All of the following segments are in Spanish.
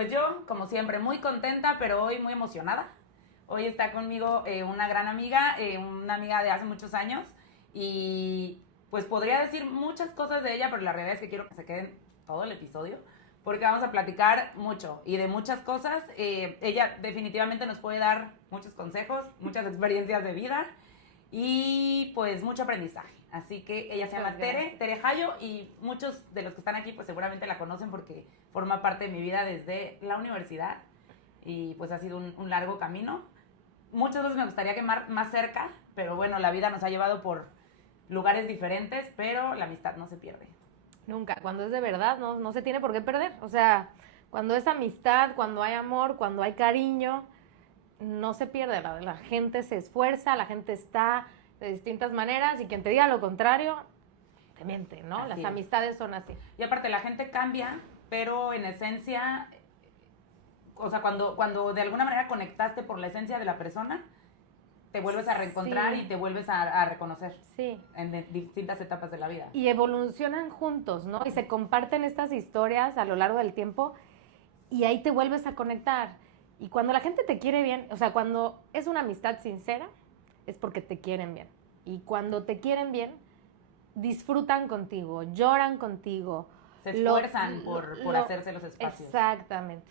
Pues yo, como siempre, muy contenta, pero hoy muy emocionada. Hoy está conmigo una gran amiga, una amiga de hace muchos años, y pues podría decir muchas cosas de ella, pero la realidad es que quiero que se queden todo el episodio, porque vamos a platicar mucho y de muchas cosas. Ella definitivamente nos puede dar muchos consejos, muchas experiencias de vida y pues mucho aprendizaje. Así que ella se llama Tere Jayo, y muchos de los que están aquí pues seguramente la conocen porque forma parte de mi vida desde la universidad y pues ha sido un largo camino. Muchas veces me gustaría quemar más cerca, pero bueno, la vida nos ha llevado por lugares diferentes, pero la amistad no se pierde. Nunca, cuando es de verdad, no se tiene por qué perder. O sea, cuando es amistad, cuando hay amor, cuando hay cariño, no se pierde. La gente se esfuerza, la gente está de distintas maneras, y quien te diga lo contrario, te miente, ¿no? Las amistades son así. Y aparte, la gente cambia, pero en esencia, o sea, cuando de alguna manera conectaste por la esencia de la persona, te vuelves a reencontrar y te vuelves a reconocer en distintas etapas de la vida. Y evolucionan juntos, ¿no? Y se comparten estas historias a lo largo del tiempo y ahí te vuelves a conectar. Y cuando la gente te quiere bien, o sea, cuando es una amistad sincera, es porque te quieren bien. Y cuando te quieren bien, disfrutan contigo, lloran contigo. Se esfuerzan por hacerse los espacios. Exactamente.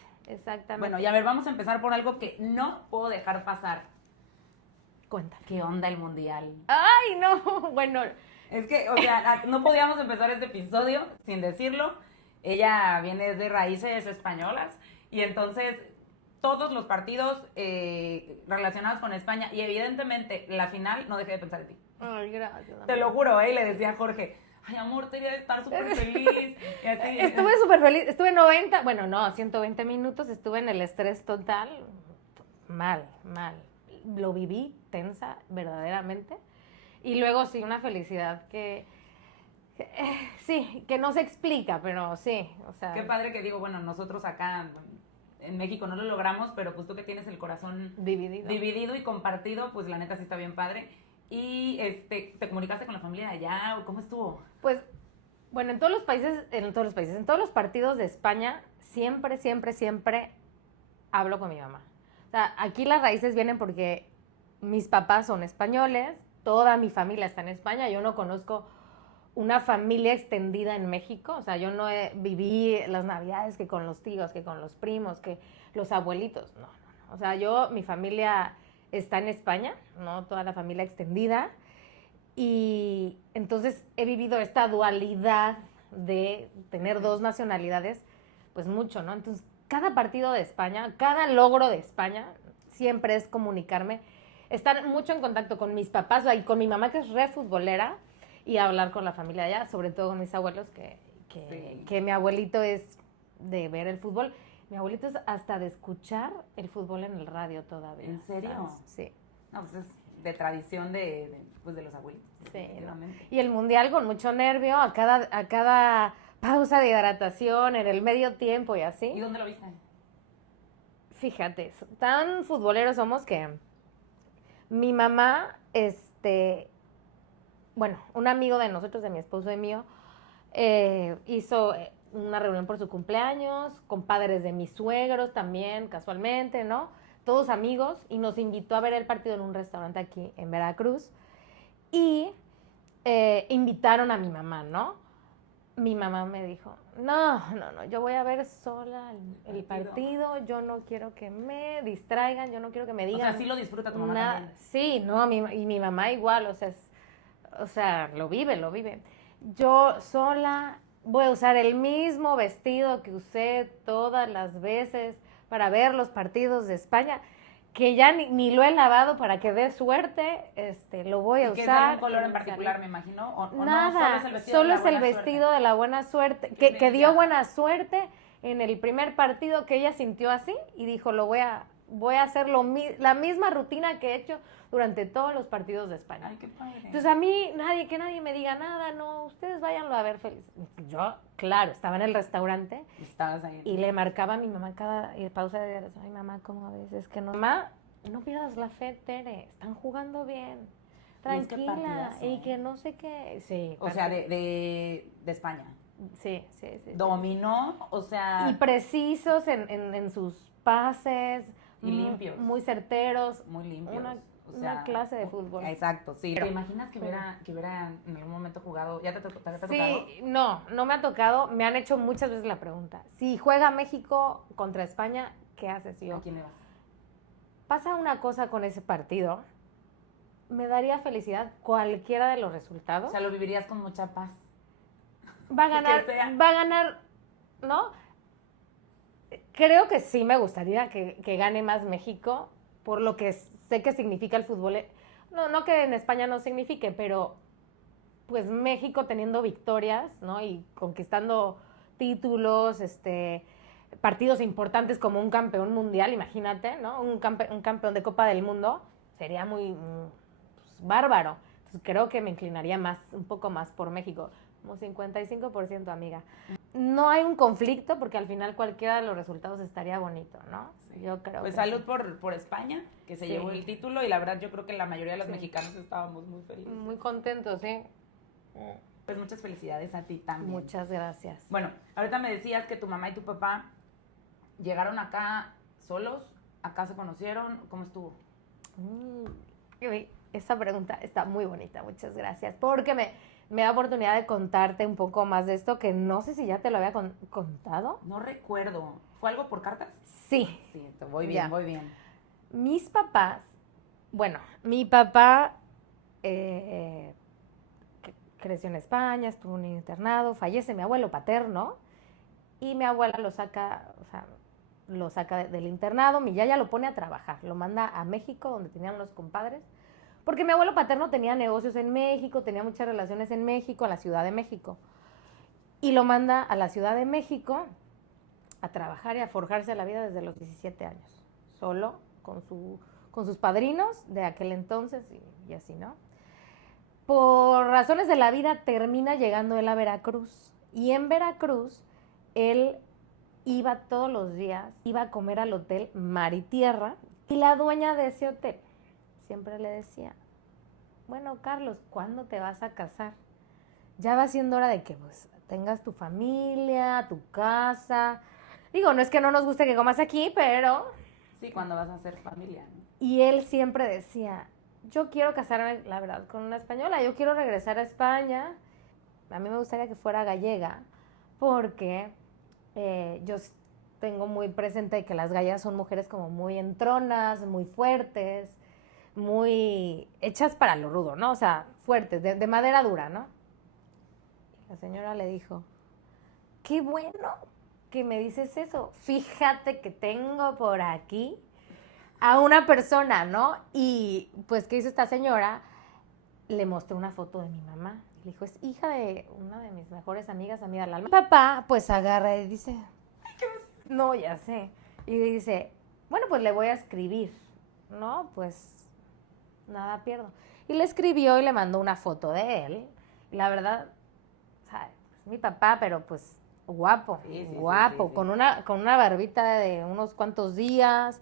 Bueno, y a ver, vamos a empezar por algo que no puedo dejar pasar. Cuéntame. ¿Qué onda el mundial? ¡Ay, no! Bueno. Es que, o sea, no podíamos empezar este episodio sin decirlo. Ella viene de raíces españolas y entonces todos los partidos relacionados con España y evidentemente la final, no dejé de pensar en ti. Ay, gracias. Te lo juro, le decía a Jorge, ay, amor, te voy a estar súper feliz. Y así. Estuve súper feliz, estuve 120 minutos, estuve en el estrés total. Mal. Lo viví tensa, verdaderamente. Y luego sí, una felicidad que no se explica, pero sí, o sea. Qué padre que digo, bueno, nosotros acá en México no lo logramos, pero pues tú que tienes el corazón dividido y compartido, pues la neta sí está bien padre. Y ¿te comunicaste con la familia de allá o cómo estuvo? Pues, bueno, en todos los partidos de España, siempre hablo con mi mamá. O sea, aquí las raíces vienen porque mis papás son españoles, toda mi familia está en España, yo no conozco una familia extendida en México, o sea, yo no viví las navidades que con los tíos, que con los primos, que los abuelitos, no. O sea, mi familia está en España, no toda la familia extendida, y entonces he vivido esta dualidad de tener dos nacionalidades, pues mucho, ¿no? Entonces, cada partido de España, cada logro de España, siempre es comunicarme, estar mucho en contacto con mis papás y con mi mamá, que es re futbolera, y hablar con la familia allá, sobre todo con mis abuelos, que mi abuelito es de ver el fútbol. Mi abuelito es hasta de escuchar el fútbol en el radio todavía. ¿En serio? ¿Sabes? Sí. No, pues es de tradición de los abuelitos. Sí. Y el mundial con mucho nervio, a cada pausa de hidratación, en el medio tiempo y así. ¿Y dónde lo viste? Fíjate, tan futboleros somos que mi mamá, un amigo de nosotros, de mi esposo y mío, hizo una reunión por su cumpleaños, con padres de mis suegros también, casualmente, ¿no? Todos amigos, y nos invitó a ver el partido en un restaurante aquí en Veracruz, y invitaron a mi mamá, ¿no? Mi mamá me dijo, no, yo voy a ver sola el partido, yo no quiero que me distraigan, yo no quiero que me digan. O sea, sí lo disfruta tu mamá también. Sí, no, y mi mamá igual, o sea, lo vive. Yo sola voy a usar el mismo vestido que usé todas las veces para ver los partidos de España, que ya ni lo he lavado para que dé suerte, lo voy a usar. ¿Y qué es algún color en particular, me imagino? ¿O nada, no, solo es el vestido de la buena suerte, que dio buena suerte en el primer partido, que ella sintió así y dijo, voy a hacer la misma rutina que he hecho durante todos los partidos de España. Ay, qué padre. Entonces a mí, que nadie me diga nada, no, ustedes váyanlo a ver feliz. Yo, claro, estaba en el restaurante. Estabas ahí. Y le marcaba a mi mamá cada pausa de ay, mamá, ¿cómo ves? Es que no. Mamá, no pierdas la fe, Tere, están jugando bien. Tranquila, y que no sé qué. Sí. O sea, de España. Sí, sí, sí. Dominó, o sea... Y precisos en sus pases. Y limpios. Muy certeros. Muy limpios. Una clase de fútbol. Exacto, sí. Pero, ¿te imaginas que hubiera en algún momento jugado? ¿Ya te ha tocado? Sí, no me ha tocado. Me han hecho muchas veces la pregunta. Si juega México contra España, ¿qué haces? Yo, ¿A quién le vas? pasa una cosa con ese partido. Me daría felicidad cualquiera de los resultados. O sea, lo vivirías con mucha paz. Va a ganar, ¿no? Creo que sí me gustaría que gane más México, por lo que sé que significa el fútbol. No que en España no signifique, pero pues México teniendo victorias, ¿no? Y conquistando títulos, partidos importantes como un campeón mundial, imagínate, ¿no? Un campeón de Copa del Mundo, sería muy pues, bárbaro. Entonces creo que me inclinaría un poco más por México. Como 55%, amiga. No hay un conflicto porque al final cualquiera de los resultados estaría bonito, ¿no? Sí. Yo creo pues que salud por España, que se llevó el título, y la verdad yo creo que la mayoría de los mexicanos estábamos muy felices. Muy contentos, ¿sí? Pues muchas felicidades a ti también. Muchas gracias. Bueno, ahorita me decías que tu mamá y tu papá llegaron acá solos, acá se conocieron, ¿cómo estuvo? Esa pregunta está muy bonita, muchas gracias, porque me da oportunidad de contarte un poco más de esto, que no sé si ya te lo había contado. No recuerdo. ¿Fue algo por cartas? Sí. Sí, voy bien, voy bien. Mis papás, bueno, mi papá creció en España, estuvo en un internado, fallece mi abuelo paterno y mi abuela lo saca del internado, mi yaya lo pone a trabajar, lo manda a México, donde tenían los compadres, porque mi abuelo paterno tenía negocios en México, tenía muchas relaciones en México, en la Ciudad de México, y lo manda a la Ciudad de México a trabajar y a forjarse la vida desde los 17 años, solo con sus padrinos de aquel entonces y así, ¿no? Por razones de la vida termina llegando él a Veracruz, y en Veracruz él iba todos los días, iba a comer al hotel Mar y Tierra, y la dueña de ese hotel siempre le decía, bueno, Carlos, ¿cuándo te vas a casar? Ya va siendo hora de que pues tengas tu familia, tu casa. Digo, no es que no nos guste que comas aquí, pero... Sí, cuando vas a hacer familia, ¿no? Y él siempre decía, yo quiero casarme, la verdad, con una española, yo quiero regresar a España. A mí me gustaría que fuera gallega, porque yo tengo muy presente que las gallegas son mujeres como muy entronas, muy fuertes, muy hechas para lo rudo, ¿no? O sea, fuertes, de madera dura, ¿no? La señora le dijo, qué bueno que me dices eso. Fíjate que tengo por aquí a una persona, ¿no? Y pues, ¿qué hizo esta señora? Le mostró una foto de mi mamá. Le dijo, es hija de una de mis mejores amigas, amiga del alma. Mi papá, pues, agarra y dice, no, ya sé. Y dice, bueno, pues le voy a escribir, ¿no? Pues, nada pierdo. Y le escribió y le mandó una foto de él. Y la verdad, o sea, es mi papá, pero pues guapo, guapo, sí. Con una barbita de unos cuantos días,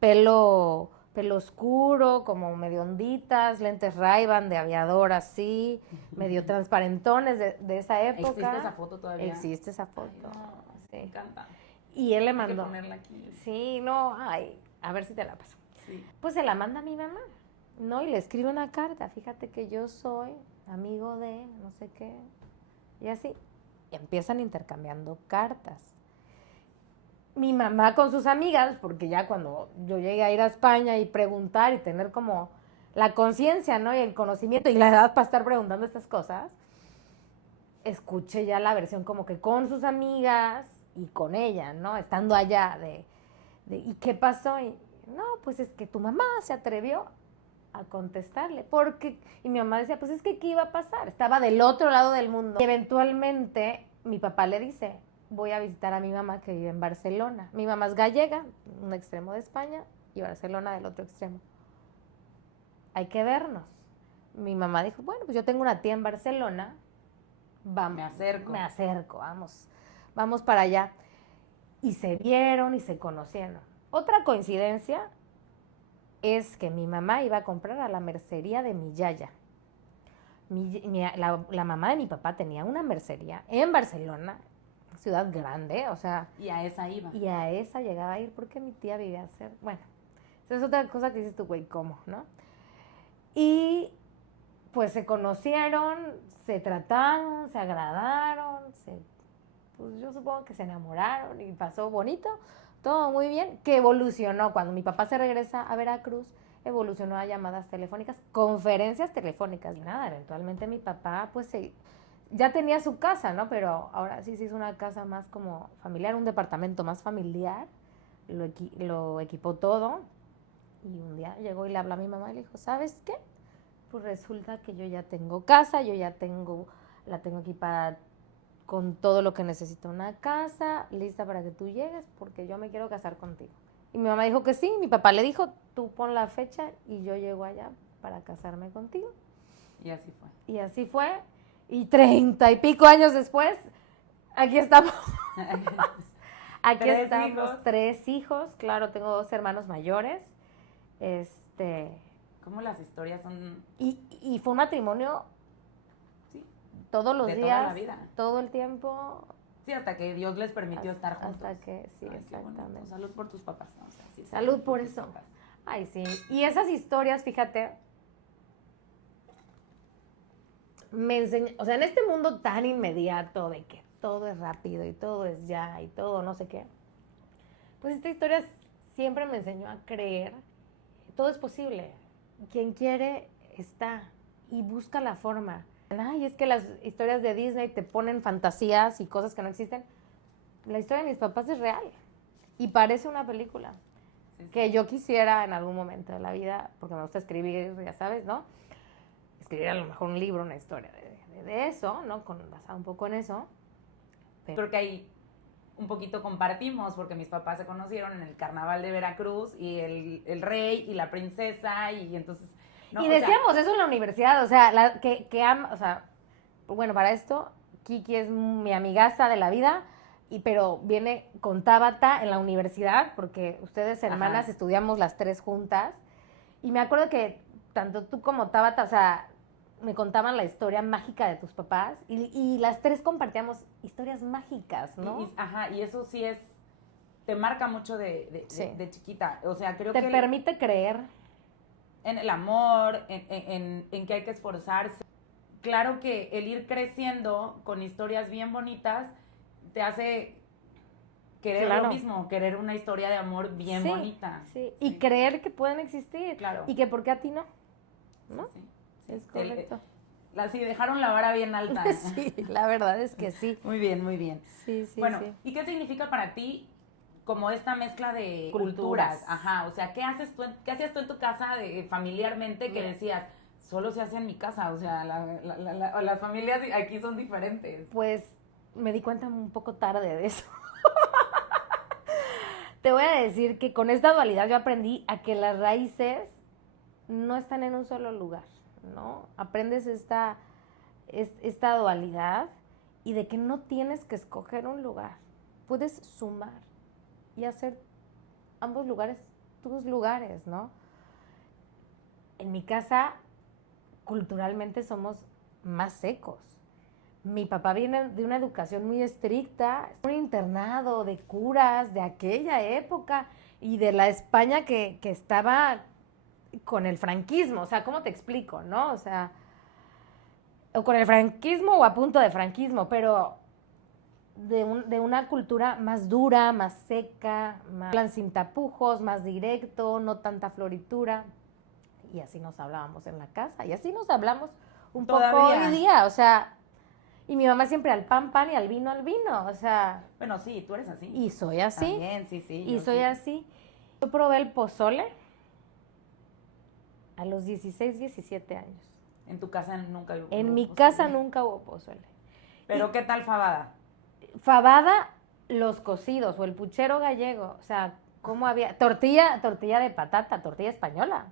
pelo oscuro, como medio onditas, lentes Ray-Ban de aviador así, medio transparentones de esa época. ¿Existe esa foto todavía? Existe esa foto. Ay, no, sí. Me encanta. Y él le mandó. Hay que ponerla aquí. Sí, no, ay, a ver si te la paso. Sí. Pues se la manda a mi mamá, ¿no? Y le escribe una carta, fíjate que yo soy amigo de no sé qué, y así. Y empiezan intercambiando cartas. Mi mamá con sus amigas, porque ya cuando yo llegué a ir a España y preguntar y tener como la conciencia, ¿no? Y el conocimiento y la edad para estar preguntando estas cosas, escuché ya la versión como que con sus amigas y con ella, ¿no? Estando allá ¿y qué pasó? Y no, pues es que tu mamá se atrevió a contestarle, y mi mamá decía, pues es que ¿qué iba a pasar? Estaba del otro lado del mundo. Y eventualmente mi papá le dice, voy a visitar a mi mamá que vive en Barcelona. Mi mamá es gallega, un extremo de España, y Barcelona del otro extremo. Hay que vernos. Mi mamá dijo, bueno, pues yo tengo una tía en Barcelona, vamos. Me acerco, vamos para allá. Y se vieron y se conocieron. Otra coincidencia es que mi mamá iba a comprar a la mercería de mi yaya. La mamá de mi papá tenía una mercería en Barcelona, ciudad grande, o sea... Y a esa iba. Y a esa llegaba a ir porque mi tía vivía cerca. Bueno, esa es otra cosa que dices tú, güey, ¿cómo, no? Y pues se conocieron, se trataron, se agradaron, pues yo supongo que se enamoraron y pasó bonito, todo muy bien, que evolucionó. Cuando mi papá se regresa a Veracruz, evolucionó a llamadas telefónicas, conferencias telefónicas. Y nada, eventualmente mi papá pues ya tenía su casa, ¿no? Pero ahora sí se hizo una casa más como familiar, un departamento más familiar, lo equipó todo. Y un día llegó y le habló a mi mamá y le dijo, ¿sabes qué? Pues resulta que yo ya tengo casa, la tengo equipada con todo lo que necesita una casa, lista para que tú llegues, porque yo me quiero casar contigo. Y mi mamá dijo que sí, mi papá le dijo, tú pon la fecha y yo llego allá para casarme contigo. Y así fue. Y así fue, y 30 y pico años después, aquí estamos. Aquí estamos, hijos. 3 hijos, claro, tengo 2 hermanos mayores. ¿Cómo las historias son? Y fue un matrimonio Sí, todos los de días, toda la vida. todo el tiempo. Sí, hasta que Dios les permitió estar juntos. Hasta que, sí, Ay, exactamente. Salud por tus papás. ¿No? O sea, sí, Salud por tus eso. papás. Ay, sí. Y esas historias, fíjate, me enseñan, o sea, en este mundo tan inmediato de que todo es rápido y todo es ya y todo no sé qué, pues esta historia siempre me enseñó a creer, todo es posible. Quien quiere está y busca la forma. Ay, es que las historias de Disney te ponen fantasías y cosas que no existen. La historia de mis papás es real y parece una película. Sí. Que yo quisiera en algún momento de la vida, porque me gusta escribir, ya sabes, ¿no? Escribir a lo mejor un libro, una historia de eso, ¿no? Basada un poco en eso. Pero creo que ahí un poquito compartimos, porque mis papás se conocieron en el carnaval de Veracruz y el rey y la princesa y entonces... No, y decíamos eso en la universidad, o sea, bueno, para esto, Kiki es mi amigaza de la vida, pero viene con Tabata en la universidad, porque ustedes hermanas estudiamos las 3 juntas, y me acuerdo que tanto tú como Tabata, o sea, me contaban la historia mágica de tus papás, y las 3 compartíamos historias mágicas, ¿no? Y eso sí te marca mucho de chiquita, o sea, creo que... Te permite creer en el amor, en que hay que esforzarse. Claro que el ir creciendo con historias bien bonitas te hace querer lo mismo, querer una historia de amor bien bonita. Sí, y creer que pueden existir. Claro. Y que ¿por qué a ti no? ¿No? Sí. Es correcto. Sí, dejaron la vara bien alta. Sí, la verdad es que sí. Muy bien, muy bien. Sí. Bueno, ¿y qué significa para ti como esta mezcla de culturas? O sea, ¿qué hacías tú en tu casa familiarmente que decías, solo se hace en mi casa? O sea, las familias aquí son diferentes. Pues me di cuenta un poco tarde de eso. Te voy a decir que con esta dualidad yo aprendí a que las raíces no están en un solo lugar, ¿no? Aprendes esta dualidad y de que no tienes que escoger un lugar. Puedes sumar y hacer ambos lugares tus lugares, ¿no? En mi casa, culturalmente somos más secos. Mi papá viene de una educación muy estricta, un internado de curas de aquella época y de la España que estaba con el franquismo. O sea, ¿cómo te explico, no? O sea, o con el franquismo o a punto de franquismo, pero de una cultura más dura, más seca, más sin tapujos, más directo, no tanta floritura. Y así nos hablábamos en la casa, y así nos hablamos un poco hoy día, o sea, y mi mamá siempre al pan, pan y al vino, o sea. Bueno, sí, tú eres así. Y soy así. También, sí. Y soy así. Yo probé el pozole a los 16, 17 años. ¿En tu casa nunca hubo? En mi casa nunca hubo pozole. ¿Pero qué tal fabada? Fabada, los cocidos o el puchero gallego, o sea, ¿cómo había? Tortilla de patata, tortilla española.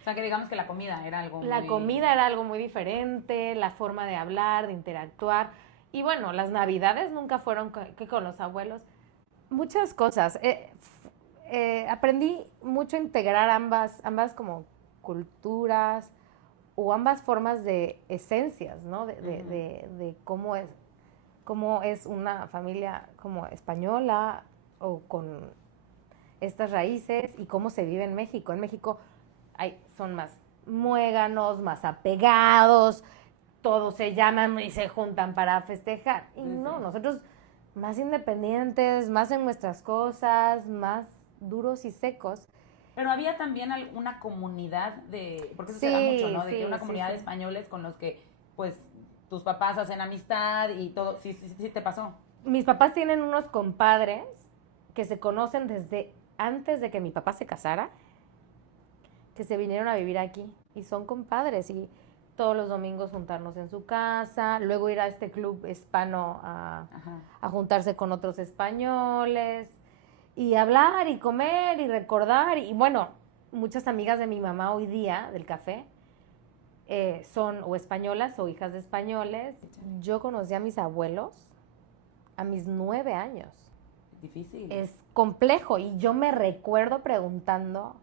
O sea, que digamos que la comida era algo comida era algo muy diferente, la forma de hablar, de interactuar. Y bueno, las navidades nunca fueron con los abuelos. Muchas cosas. Aprendí mucho a integrar ambas como culturas, o ambas formas de esencias, ¿no? De cómo es una familia como española o con estas raíces y cómo se vive en México. En México son más muéganos, más apegados, todos se llaman y se juntan para festejar. Y no, nosotros más independientes, más en nuestras cosas, más duros y secos. Pero había también alguna comunidad porque eso se da mucho, ¿no? De que una comunidad de españoles con los que, pues, tus papás hacen amistad y todo. Sí te pasó. Mis papás tienen unos compadres que se conocen desde antes de que mi papá se casara, que se vinieron a vivir aquí y son compadres y todos los domingos juntarnos en su casa, luego ir a este club hispano a juntarse con otros españoles y hablar y comer y recordar. Y bueno, muchas amigas de mi mamá hoy día del café son o españolas o hijas de españoles. Yo conocí a mis abuelos a mis 9 años. Difícil. Es complejo y yo me recuerdo preguntando,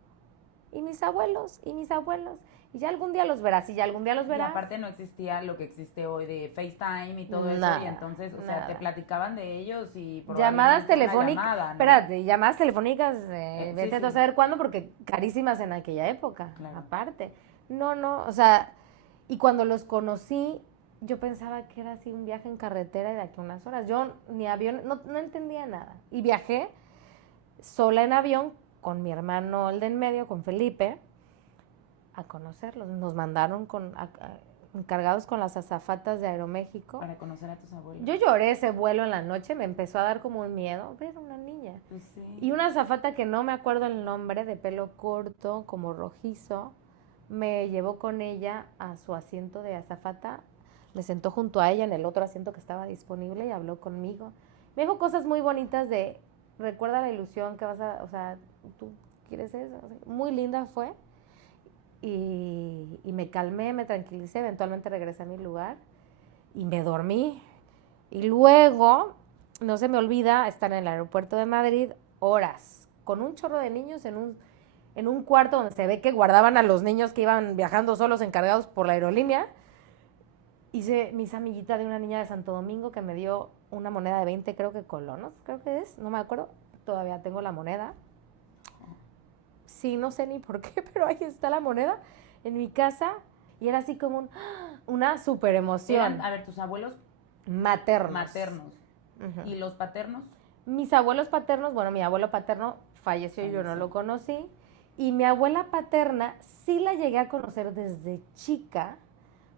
¿y mis abuelos? ¿Y mis abuelos? Y ya algún día los verás, y ya algún día los verás. Y aparte no existía lo que existe hoy de FaceTime y todo Nada, eso, y entonces, o sea, te platicaban de ellos y llamadas telefónicas, llamada, ¿no? espérate, llamadas telefónicas, vete a saber cuándo, porque carísimas en aquella época, claro. Aparte. No, o sea, y cuando los conocí, yo pensaba que era así un viaje en carretera de aquí a unas horas. Yo ni avión, no entendía nada. Y viajé sola en avión con mi hermano, el de en medio, con Felipe, a conocerlos. Nos mandaron encargados con las azafatas de Aeroméxico. Para conocer a tus abuelos. Yo lloré ese vuelo en la noche, me empezó a dar como un miedo. Era una niña. Pues sí. Y una azafata que no me acuerdo el nombre, de pelo corto, como rojizo, me llevó con ella a su asiento de azafata. Me sentó junto a ella en el otro asiento que estaba disponible y habló conmigo. Me dijo cosas muy bonitas de, recuerda la ilusión que o sea, tú quieres eso. Muy linda fue. Y me calmé, me tranquilicé, eventualmente regresé a mi lugar y me dormí. Y luego, no se me olvida estar en el aeropuerto de Madrid horas, con un chorro de niños en un cuarto donde se ve que guardaban a los niños que iban viajando solos encargados por la aerolínea. Hice misa amiguita de una niña de Santo Domingo que me dio una moneda de 20, creo que colonos, creo que es, no me acuerdo. Todavía tengo la moneda. Sí, no sé ni por qué, pero ahí está la moneda en mi casa. Y era así como una super emoción. A ver, tus abuelos maternos. Uh-huh. ¿Y los paternos? Mis abuelos paternos, bueno, mi abuelo paterno falleció y yo no lo conocí. Y mi abuela paterna sí la llegué a conocer desde chica,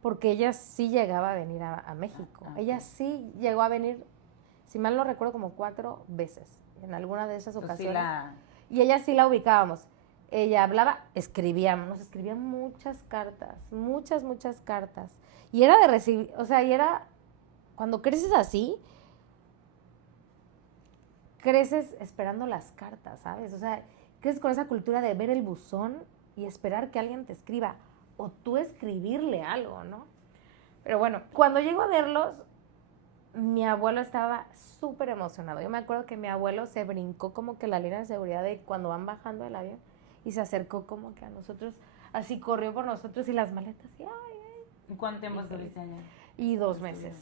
porque ella sí llegaba a venir a México. Ella sí llegó a venir, si mal no recuerdo, como 4 veces en alguna de esas ocasiones. Y ella sí la ubicábamos. Ella hablaba, nos escribían muchas cartas, muchas cartas. Y era de recibir, o sea, y era, cuando creces así, creces esperando las cartas, ¿sabes? O sea, creces con esa cultura de ver el buzón y esperar que alguien te escriba, o tú escribirle algo, ¿no? Pero bueno, cuando llego a verlos, mi abuelo estaba súper emocionado. Yo me acuerdo que mi abuelo se brincó como que la línea de seguridad de cuando van bajando del avión y se acercó como que a nosotros, así corrió por nosotros y las maletas. Y, ay. ¿Cuánto tiempo estuviste allá? Y 2 meses.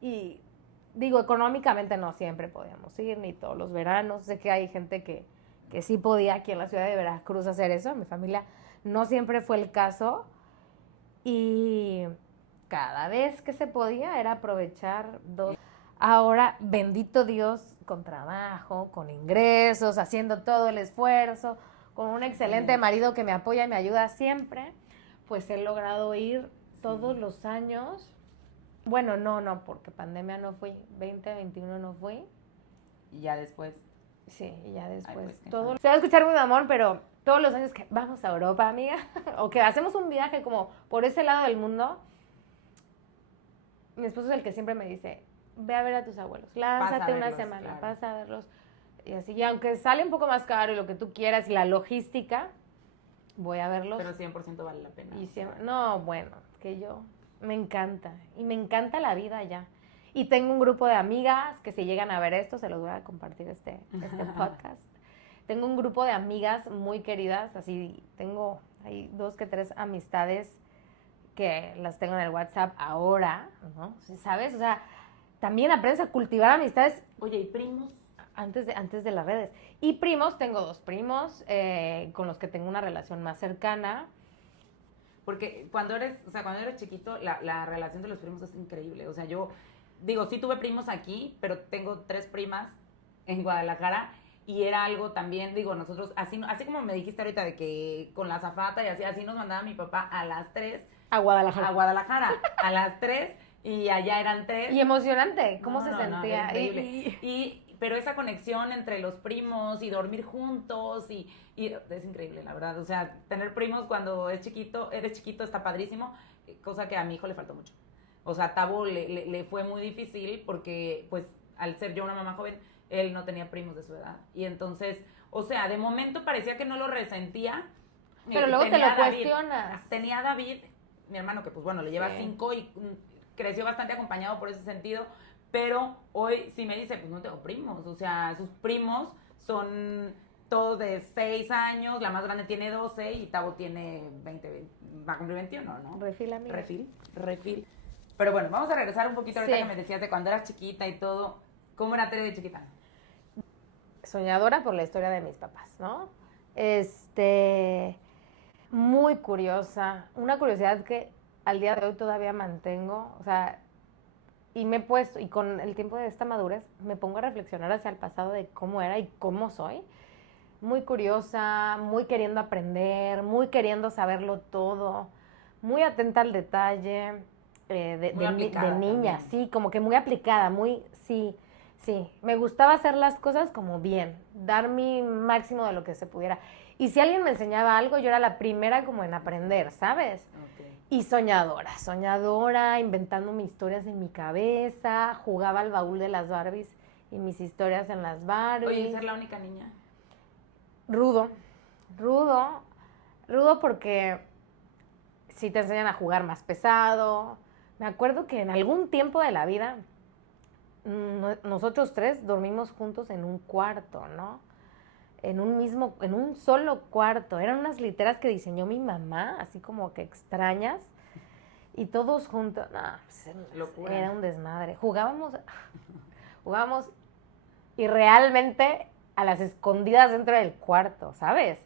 Y digo, económicamente no siempre podíamos ir, ni todos los veranos. Sé que hay gente que sí podía aquí en la ciudad de Veracruz hacer eso. Mi familia no siempre fue el caso. Y cada vez que se podía era aprovechar 2. Ahora, bendito Dios, con trabajo, con ingresos, haciendo todo el esfuerzo, con un excelente marido que me apoya y me ayuda siempre, pues he logrado ir todos los años. Bueno, no, porque pandemia no fui, 2021 no fui. Y ya después. Sí, y ya después. Ay, pues, todo. Se va a escuchar muy mamón, pero todos los años que vamos a Europa, amiga, o que hacemos un viaje como por ese lado del mundo, mi esposo es el que siempre me dice, ve a ver a tus abuelos, lánzate una semana, claro. Pasa a verlos. Y así, y aunque sale un poco más caro y lo que tú quieras y la logística, voy a verlos. Pero 100% vale la pena. Y siempre, no, bueno, que yo, me encanta. Y me encanta la vida allá. Y tengo un grupo de amigas que si llegan a ver esto, se los voy a compartir este podcast. Tengo un grupo de amigas muy queridas, así tengo Hay 2 que 3 amistades que las tengo en el WhatsApp ahora, ¿no? ¿Sabes? O sea, también aprendes a cultivar amistades. Oye, ¿y primos? Antes de las redes. Y primos, tengo 2 primos con los que tengo una relación más cercana. Porque cuando eres chiquito, la relación de los primos es increíble. O sea, yo digo, sí tuve primos aquí, pero tengo 3 primas en Guadalajara y era algo también, digo, nosotros, así como me dijiste ahorita de que con la azafata y así nos mandaba mi papá a las 3. A Guadalajara. A Guadalajara, a las 3 y allá eran 3. Y emocionante, ¿cómo se No, sentía? era increíble. Pero esa conexión entre los primos y dormir juntos y es increíble, la verdad. O sea, tener primos cuando eres chiquito está padrísimo, cosa que a mi hijo le faltó mucho. O sea, a Tabo le fue muy difícil porque, pues, al ser yo una mamá joven, él no tenía primos de su edad. Y entonces, o sea, de momento parecía que no lo resentía. Pero luego te lo cuestionas. Tenía a David, mi hermano, que pues bueno, le lleva Sí. 5 y creció bastante acompañado por ese sentido. Pero hoy sí me dice, pues no tengo primos. O sea, sus primos son todos de 6 años, la más grande tiene 12 y Tabo tiene 20, va a cumplir 21, ¿no? Refil, amiga. Refil. Pero bueno, vamos a regresar un poquito ahorita Sí. que me decías de cuando eras chiquita y todo. ¿Cómo era Tere de chiquita? Soñadora por la historia de mis papás, ¿no? Muy curiosa, una curiosidad que al día de hoy todavía mantengo, o sea, y me he puesto, y con el tiempo de esta madurez, me pongo a reflexionar hacia el pasado de cómo era y cómo soy. Muy curiosa, muy queriendo aprender, muy queriendo saberlo todo, muy atenta al detalle, de niña, también. sí, como que muy aplicada, sí. Me gustaba hacer las cosas como bien, dar mi máximo de lo que se pudiera. Y si alguien me enseñaba algo, yo era la primera como en aprender, ¿sabes? Okay. Y soñadora, inventando mis historias en mi cabeza, jugaba al baúl de las Barbies y mis historias en las Barbies. Oye, ¿y ser la única niña? Rudo porque sí te enseñan a jugar más pesado. Me acuerdo que en algún tiempo de la vida, nosotros 3 dormimos juntos en un cuarto, ¿no? En un solo cuarto. Eran unas literas que diseñó mi mamá, así como que extrañas. Y todos juntos, no, pues era un desmadre. Jugábamos y realmente a las escondidas dentro del cuarto, ¿sabes?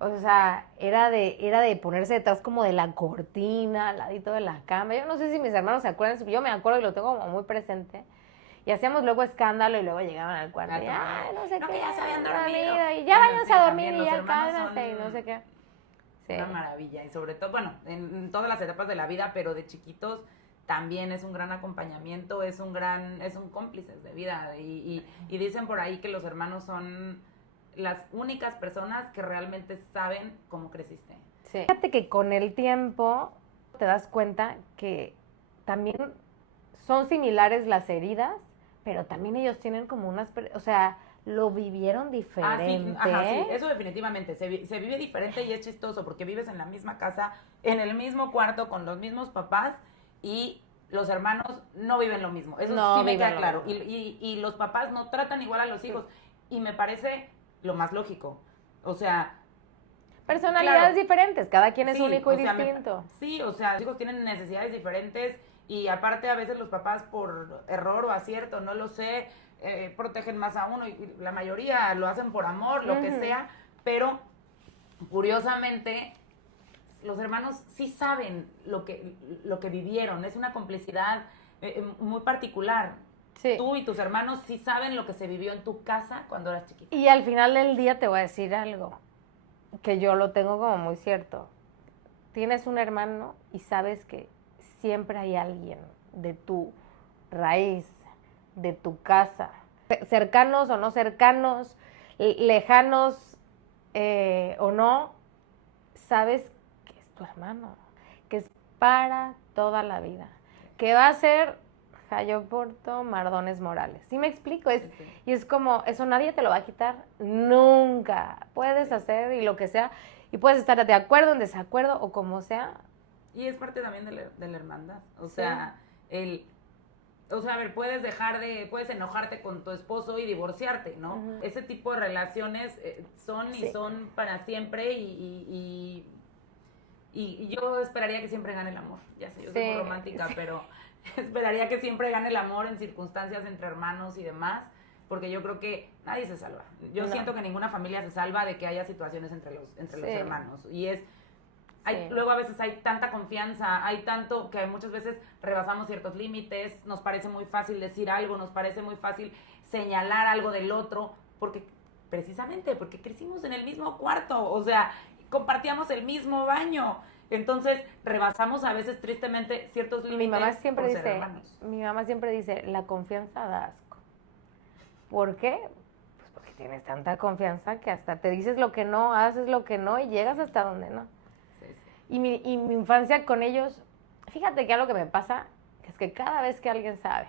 O sea, era de ponerse detrás como de la cortina, al ladito de la cama. Yo no sé si mis hermanos se acuerdan, yo me acuerdo y lo tengo como muy presente. Y hacíamos luego escándalo y luego llegaban al cuarto y, no sé qué. Que ya se habían dormido. Y ya váyanse a dormir y los ya hermanos cálmense y no sé qué. Sí. Una maravilla. Y sobre todo, bueno, en todas las etapas de la vida, pero de chiquitos también es un gran acompañamiento, es un cómplices de vida. Y dicen por ahí que los hermanos son las únicas personas que realmente saben cómo creciste. Sí. Fíjate que con el tiempo te das cuenta que también son similares las heridas, pero también ellos tienen como o sea, lo vivieron diferente. Sí, eso definitivamente, se vive diferente y es chistoso porque vives en la misma casa, en el mismo cuarto, con los mismos papás y los hermanos no viven lo mismo, eso no sí me queda claro, y los papás no tratan igual a los hijos y me parece lo más lógico, o sea... Personalidades diferentes, cada quien es único y distinto. Sí, o sea, los hijos tienen necesidades diferentes y aparte a veces los papás por error o acierto, no lo sé, protegen más a uno y la mayoría lo hacen por amor, lo que sea, pero curiosamente los hermanos sí saben lo que vivieron, es una complicidad muy particular. Sí. Tú y tus hermanos sí saben lo que se vivió en tu casa cuando eras chiquita. Y al final del día te voy a decir algo que yo lo tengo como muy cierto. Tienes un hermano y sabes que siempre hay alguien de tu raíz, de tu casa, cercanos o no cercanos, lejanos o no, sabes que es tu hermano, que es para toda la vida, que va a ser Jayo Porto, Mardones Morales. ¿Sí me explico? Sí. Y es como, eso nadie te lo va a quitar nunca. Puedes hacer y lo que sea, y puedes estar de acuerdo, en desacuerdo o como sea. Y es parte también de la hermandad. O sea, a ver, puedes enojarte con tu esposo y divorciarte, ¿no? Ese tipo de relaciones son para siempre y y yo esperaría que siempre gane el amor. Ya sé, yo soy Sí, muy romántica, sí. pero esperaría que siempre gane el amor en circunstancias entre hermanos y demás, porque yo creo que nadie se salva. Yo No. siento que ninguna familia se salva de que haya situaciones entre los Sí. hermanos. Y Sí. luego a veces hay tanta confianza, hay tanto que muchas veces rebasamos ciertos límites, nos parece muy fácil decir algo, nos parece muy fácil señalar algo del otro, precisamente porque crecimos en el mismo cuarto, o sea, compartíamos el mismo baño. Entonces rebasamos a veces tristemente ciertos límites. Mi mamá siempre dice, la confianza da asco. ¿Por qué? Pues porque tienes tanta confianza que hasta te dices lo que no, haces lo que no y llegas hasta donde no. Sí, sí. Y mi infancia con ellos, fíjate que algo que me pasa es que cada vez que alguien sabe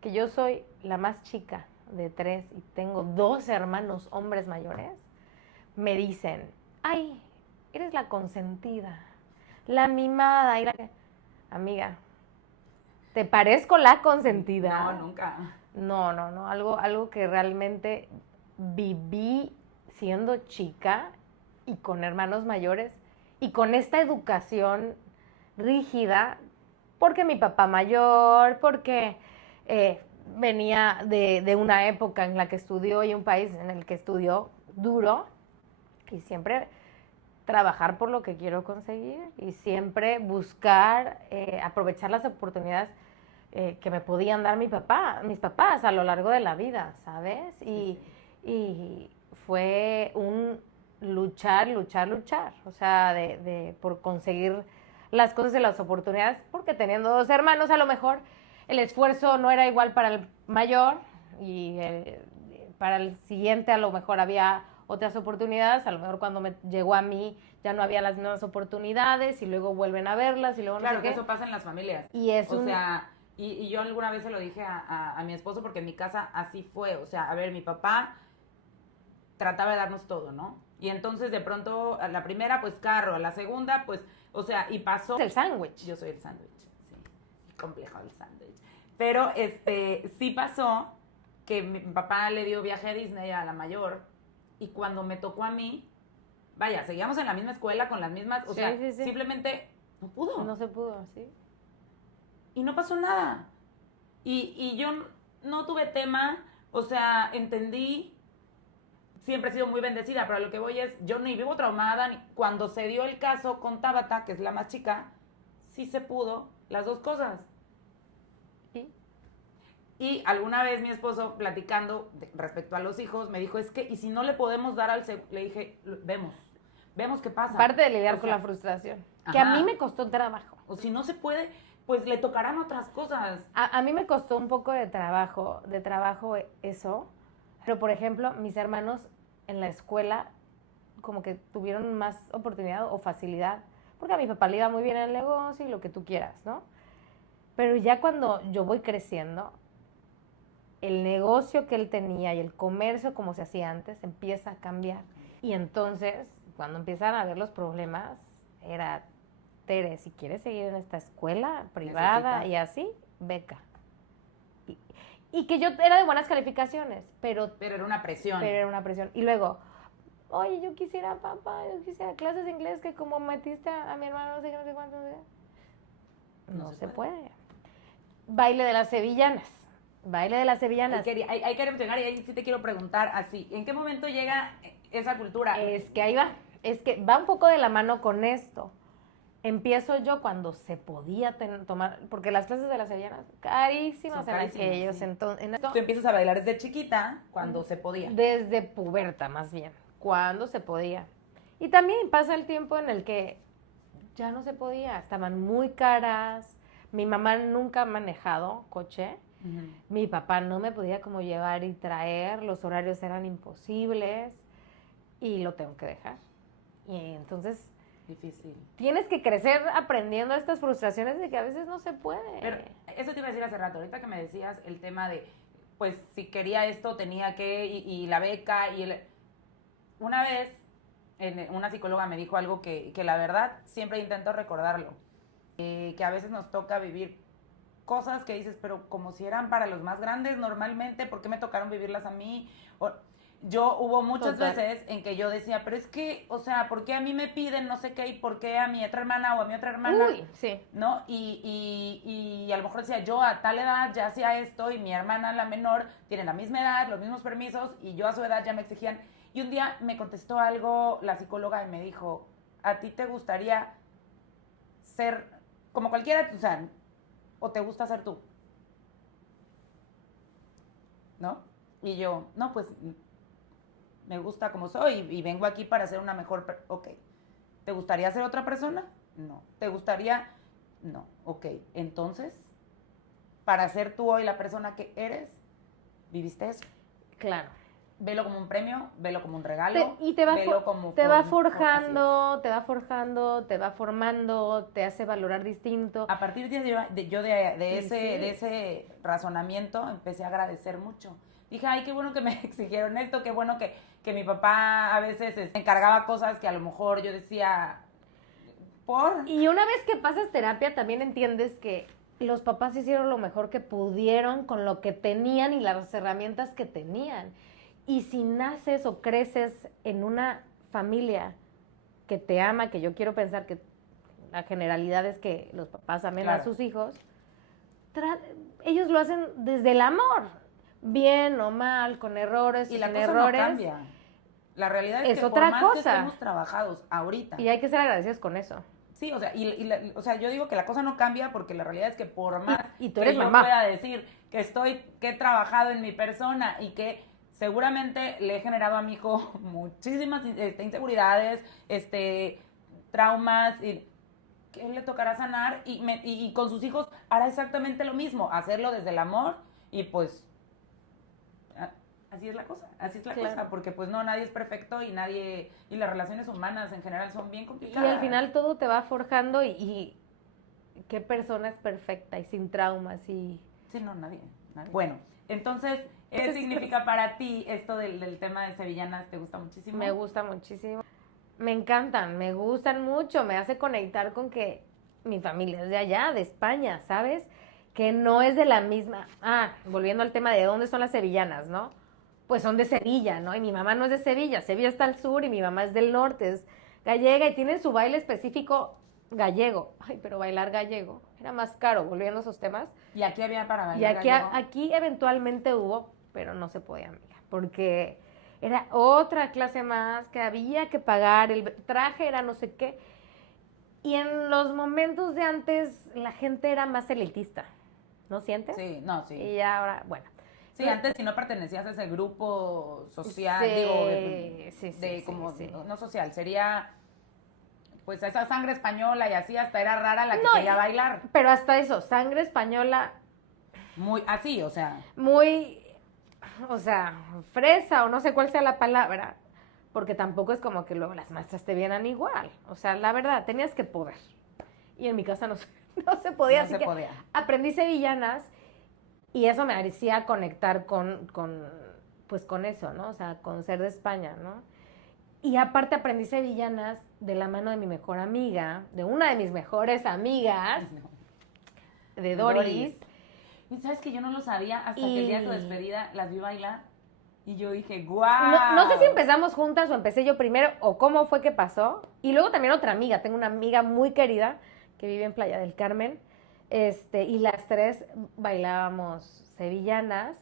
que yo soy la más chica de 3 y tengo 2 hermanos hombres mayores, me dicen, ay, eres la consentida, la mimada. Amiga, ¿te parezco la consentida? No, nunca. No, algo que realmente viví siendo chica y con hermanos mayores y con esta educación rígida, porque mi papá mayor, porque venía de una época en la que estudió y un país en el que estudió duro y siempre trabajar por lo que quiero conseguir y siempre buscar aprovechar las oportunidades que me podían dar mis papás a lo largo de la vida, ¿sabes? Y fue un luchar, o sea, por conseguir las cosas y las oportunidades, porque teniendo 2 hermanos, a lo mejor el esfuerzo no era igual para el mayor y para el siguiente a lo mejor había otras oportunidades, a lo mejor cuando me llegó a mí ya no había las mismas oportunidades y luego vuelven a verlas y luego no claro sé que qué. eso pasa en las familias. Y es o sea, y yo alguna vez se lo dije a mi esposo porque en mi casa así fue. O sea, a ver, mi papá trataba de darnos todo, ¿no? Y entonces de pronto a la primera pues carro, a la segunda pues, o sea, y pasó. el sándwich. Yo soy el sándwich, sí. Complejo el sándwich. Pero sí pasó que mi papá le dio viaje a Disney a la mayor y cuando me tocó a mí, vaya, seguíamos en la misma escuela con las mismas, o sea, sí. simplemente no pudo. No se pudo, sí. Y no pasó nada. Y yo no tuve tema, o sea, entendí, siempre he sido muy bendecida, pero a lo que voy es, yo ni vivo traumada, ni cuando se dio el caso con Tabata, que es la más chica, sí se pudo las 2 cosas. ¿Sí? Y alguna vez mi esposo, platicando respecto a los hijos, me dijo, es que, ¿y si no le podemos dar al segundo? Le dije, vemos qué pasa. Parte de lidiar O con sea, la frustración. ajá. Que a mí me costó trabajo. O si no se puede, pues le tocarán otras cosas. A mí me costó un poco de trabajo eso. Pero, por ejemplo, mis hermanos en la escuela como que tuvieron más oportunidad o facilidad. Porque a mi papá le iba muy bien en el negocio y lo que tú quieras, ¿no? Pero ya cuando yo voy creciendo, el negocio que él tenía y el comercio como se hacía antes empieza a cambiar. Y entonces, cuando empiezan a ver los problemas, era, Tere, si quieres seguir en esta escuela privada Necesitas. y así, beca. Y que yo era de buenas calificaciones, pero era una presión. Y luego, oye, yo quisiera, papá, yo quisiera clases de inglés, que como metiste a mi hermano, no sé qué, no sé cuánto, no sé qué. No se puede. Baile de las sevillanas. Hay que mencionar, y ahí sí te quiero preguntar así, ¿en qué momento llega esa cultura? Es que ahí va, es que va un poco de la mano con esto. Empiezo yo cuando se podía tomar, porque las clases de las sevillanas, carísimas en aquellos sí. entonces. Tú empiezas a bailar desde chiquita, cuando se podía. Desde puberta, más bien, cuando se podía. Y también pasa el tiempo en el que ya no se podía, estaban muy caras. Mi mamá nunca ha manejado coche. Uh-huh. Mi papá no me podía como llevar y traer, los horarios eran imposibles y lo tengo que dejar. Y entonces difícil. Tienes que crecer aprendiendo estas frustraciones de que a veces no se puede. Pero eso te iba a decir hace rato, ahorita que me decías el tema de, pues si quería esto tenía que, y la beca, una vez una psicóloga me dijo algo que la verdad siempre intento recordarlo, que a veces nos toca vivir cosas que dices, pero como si eran para los más grandes normalmente, ¿por qué me tocaron vivirlas a mí? yo hubo muchas Total. veces en que yo decía, pero es que, o sea, ¿por qué a mí me piden no sé qué y por qué a mi otra hermana o a mi otra hermana? Uy, sí. ¿No? Y a lo mejor decía, yo a tal edad ya hacía esto y mi hermana, la menor, tiene la misma edad, los mismos permisos y yo a su edad ya me exigían. Y un día me contestó algo la psicóloga y me dijo, ¿a ti te gustaría ser como cualquiera, o sea, o te gusta ser tú? ¿No? Y yo, no, pues me gusta como soy y vengo aquí para ser una mejor. Ok. ¿Te gustaría ser otra persona? No. ¿Te gustaría? No. Ok. Entonces, para ser tú hoy la persona que eres, viviste eso. Claro. Velo como un premio, velo como un regalo, Y te va, velo como te va así es. forjando, te va forjando, te va formando, te hace valorar distinto. A partir de ese razonamiento empecé a agradecer mucho. Dije, ay, qué bueno que me exigieron esto, qué bueno que mi papá a veces encargaba cosas que a lo mejor yo decía, ¿por? Y una vez que pasas terapia también entiendes que los papás hicieron lo mejor que pudieron con lo que tenían y las herramientas que tenían. Y si naces o creces en una familia que te ama, que yo quiero pensar que la generalidad es que los papás amen Claro. a sus hijos, ellos lo hacen desde el amor, bien o mal, con errores Y o la sin cosa errores. no cambia. La realidad es que otra por más cosa. que estemos trabajados ahorita. Y hay que ser agradecidos con eso. Sí, o sea, o sea, yo digo que la cosa no cambia porque la realidad es que por más Y tú que eres yo mamá. pueda decir que he trabajado en mi persona y que seguramente le he generado a mi hijo muchísimas inseguridades, traumas, y que él le tocará sanar y con sus hijos hará exactamente lo mismo, hacerlo desde el amor y pues así es la cosa, porque pues no, nadie es perfecto y las relaciones humanas en general son bien Y complicadas. al final todo te va forjando y qué persona es perfecta y sin traumas y... Sí, no, nadie. Bueno, entonces, ¿qué significa para ti esto del tema de sevillanas? ¿Te gusta muchísimo? Me gusta muchísimo. Me encantan, me gustan mucho, me hace conectar con que mi familia es de allá, de España, ¿sabes? Que no es de la misma... volviendo al tema de dónde son las sevillanas, ¿no? Pues son de Sevilla, ¿no? Y mi mamá no es de Sevilla, Sevilla está al sur y mi mamá es del norte, es gallega y tienen su baile específico gallego. Ay, pero bailar gallego era más caro, volviendo a esos temas. Y aquí había para Y bailar gallego. aquí eventualmente hubo, pero no se podía, amiga, porque era otra clase más que había que pagar, el traje era no sé qué. Y en los momentos de antes la gente era más elitista, ¿no sientes? Sí, no, sí. Y ahora, bueno. Sí, antes si no pertenecías a ese grupo social, Sí, digo, como, sí. no social, sería pues esa sangre española y así hasta era rara la que No, quería bailar. Pero hasta eso, sangre española, Muy así, o sea. muy, o sea, fresa o no sé cuál sea la palabra, porque tampoco es como que luego las maestras te vieran igual. O sea, la verdad, tenías que poder. Y en mi casa no se podía, No así se que podía. aprendí sevillanas y eso me hacía conectar pues con eso, ¿no? O sea, con ser de España, ¿no? Y aparte aprendí sevillanas de la mano de mi mejor amiga, de una de mis mejores amigas, de Doris. Y sabes que yo no lo sabía hasta que el día de tu despedida las vi bailar. Y yo dije, ¡guau! No sé si empezamos juntas o empecé yo primero o cómo fue que pasó. Y luego también otra amiga, tengo una amiga muy querida que vive en Playa del Carmen. Y las tres bailábamos sevillanas